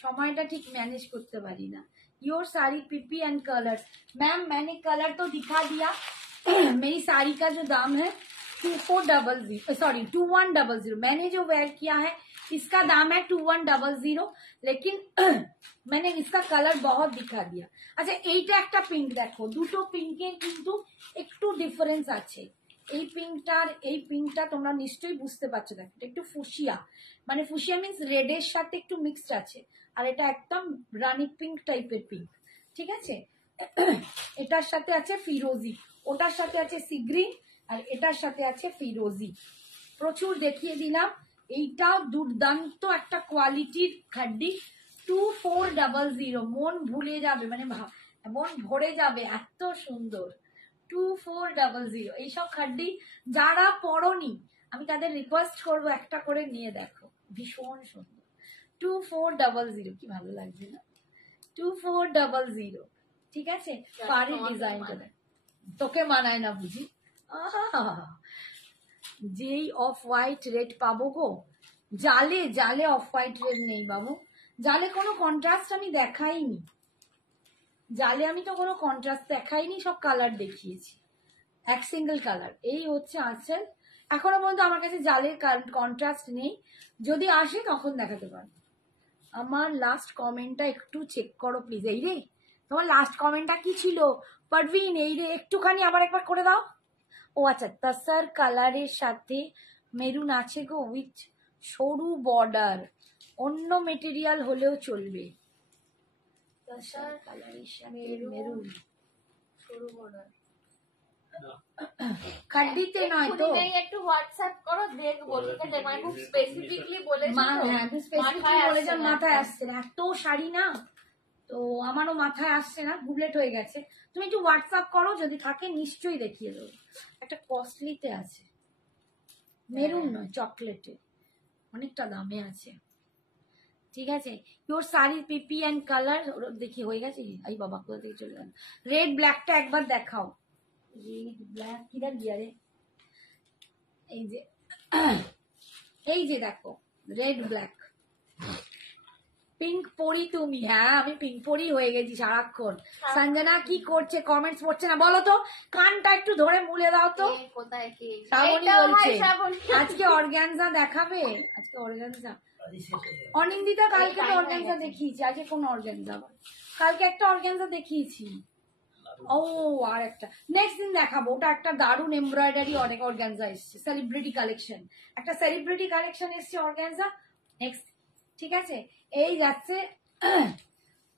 সময়টা ঠিক मैनेज करते पारी ना। Your sari PP and colours, ma'am मैंने कलर तो दिखा दिया। मेरी साड़ी का जो दाम है 2400, सॉरी 2100। मैंने जो वेयर किया है इसका दाम है 2100, लेकिन मैंने इसका कलर बहुत दिखा दिया। अच्छा এইটা একটা পিঙ্ক দেখো, দুটো পিঙ্কের কিন্তু একটু ডিফারেন্স আছে। এই পিঙ্কটার এই পিঙ্কটা তোমরা নিশ্চয়ই বুঝতে পারছো, দেখো এটা একটু ফুশিয়া, মানে ফুশিয়া মিন্স রেডের সাথে একটু মিক্সড আছে, আর এটা একদম রানি পিঙ্ক টাইপের পিঙ্ক, ঠিক আছে? এটার সাথে আছে ফিরোজি, ওটার সাথে আছে সি গ্রিন, আর এটার সাথে আছে ফিরোজি। প্রচুর দেখিয়ে দিলাম। এইটাও দুর্দান্ত একটা কোয়ালিটির খাড্ডি, 2400, মন ভুলে যাবে, মানে মন ভরে যাবে, এত সুন্দর। 2400 এইসব খাড্ডি যারা পরনি আমি তাদের রিকোয়েস্ট করবো একটা করে নিয়ে দেখো, ভীষণ সুন্দর। 2400 কি ভালো লাগছে না? 2400, ঠিক আছে? পাড়ির ডিজাইনটা দেখ, তোকে মানায় না বুঝি? যেই অফ হোয়াইট রেড পাবো গো, জালে জালে অফ হোয়াইট রেড নেই বাবু, জালে কোনো কন্ট্রাস্ট আমি দেখাইনি, জালে আমি তো কোনো কন্ট্রাস্ট দেখাইনি, সব কালার দেখিয়েছি, এক সিঙ্গেল কালার। এই হচ্ছে আঁচল। এখনো পর্যন্ত আমার কাছে জালের কন্ট্রাস্ট নেই, যদি আসে তখন দেখাতে পারবো। আমার লাস্ট কমেন্টটা একটু চেক করো প্লিজ। এই রে তোমার লাস্ট কমেন্টটা কি ছিল পারভিন? এই রে একটুখানি আবার একবার করে দাও। ও আচ্ছা, তাসার কালারের সাথে মেরুন আছে গো, উইথ সরু বর্ডার, অন্য মেটেরিয়াল হলেও চলবে। তাসার কালারের সাথে মেরুন সরু বর্ডার, খাড্ডিতে নয় তো? একটু হোয়াটসঅ্যাপ করো, দেখবো, ঠিক আছে? মানে খুব স্পেসিফিকলি বলেছো তো, হ্যাঁ স্পেসিফিকলি বলেছে, মাথায় আসছে না, এত শাড়ি না তো আমারও মাথায় আসছে না, গুবলেট হয়ে গেছে। তুমি একটু হোয়াটসঅ্যাপ করো, যদি থাকে নিশ্চয়ই দেখিয়ে দেবো। একটা কস্টলিতে আছে, মেরুন নয় চকলেটে, অনেকটা দামে আছে, ঠিক আছে? ইউর শাড়ি পিপি অ্যান্ড কালার দেখি হয়ে গেছে। এই বাবা কোথা থেকে চলে গেল? রেড ব্ল্যাকটা একবার দেখাও। রেড ব্ল্যাক কিরা দিয়া রে, এই যে এই যে দেখো রেড ব্ল্যাক। পিঙ্ক পরি তুমি? হ্যাঁ আমি পিঙ্ক পরি হয়ে গেছি সারাক্ষণ। সঞ্জনা কি করছে? কমেন্টস পড়ছে না, বলো তো, কানটা একটু ধরে মুলে দাও তো। কোথায় কি শ্রাবণী বলছে আজকে অর্গানজা দেখাবে, আজকে অর্গানজা। অনিন্দিতা কালকে তো অর্গানজা দেখিয়েছি, আজকে কোন অর্গানজা? কালকে একটা অর্গানজা দেখিয়েছি। ও আর একটা নেক্সট দিন দেখাবো, ওটা একটা দারুণ এমব্রয়ডারি অনেক অর্গানজা এসছে, সেলিব্রিটি কালেকশন, একটা সেলিব্রিটি কালেকশন এসছে অর্গানজা নেক্সট, ঠিক আছে? এই যাচ্ছে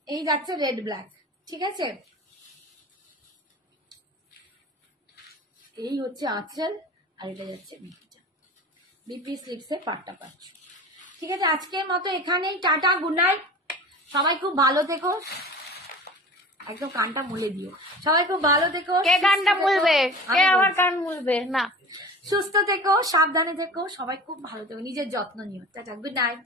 এই যাচ্ছে রেড ব্ল্যাক, ঠিক আছে? এই হচ্ছে আঁচল, আর এটা যাচ্ছে বিপিটা, বিপি স্লিপসে পাটটা পাচ্ছ, ঠিক আছে? আজকের মতো এখানেই, টাটা, গুড নাইট, সবাই খুব ভালো থেকো। একদম কানটা মুলে দিও, সবাই খুব ভালো থেকো। কে গানটা মুলবে? কে আমার কান মুলবে না? সুস্থ থেকো, সাবধানে থেকো, সবাই খুব ভালো থেকো, নিজের যত্ন নিও। Tata, good night.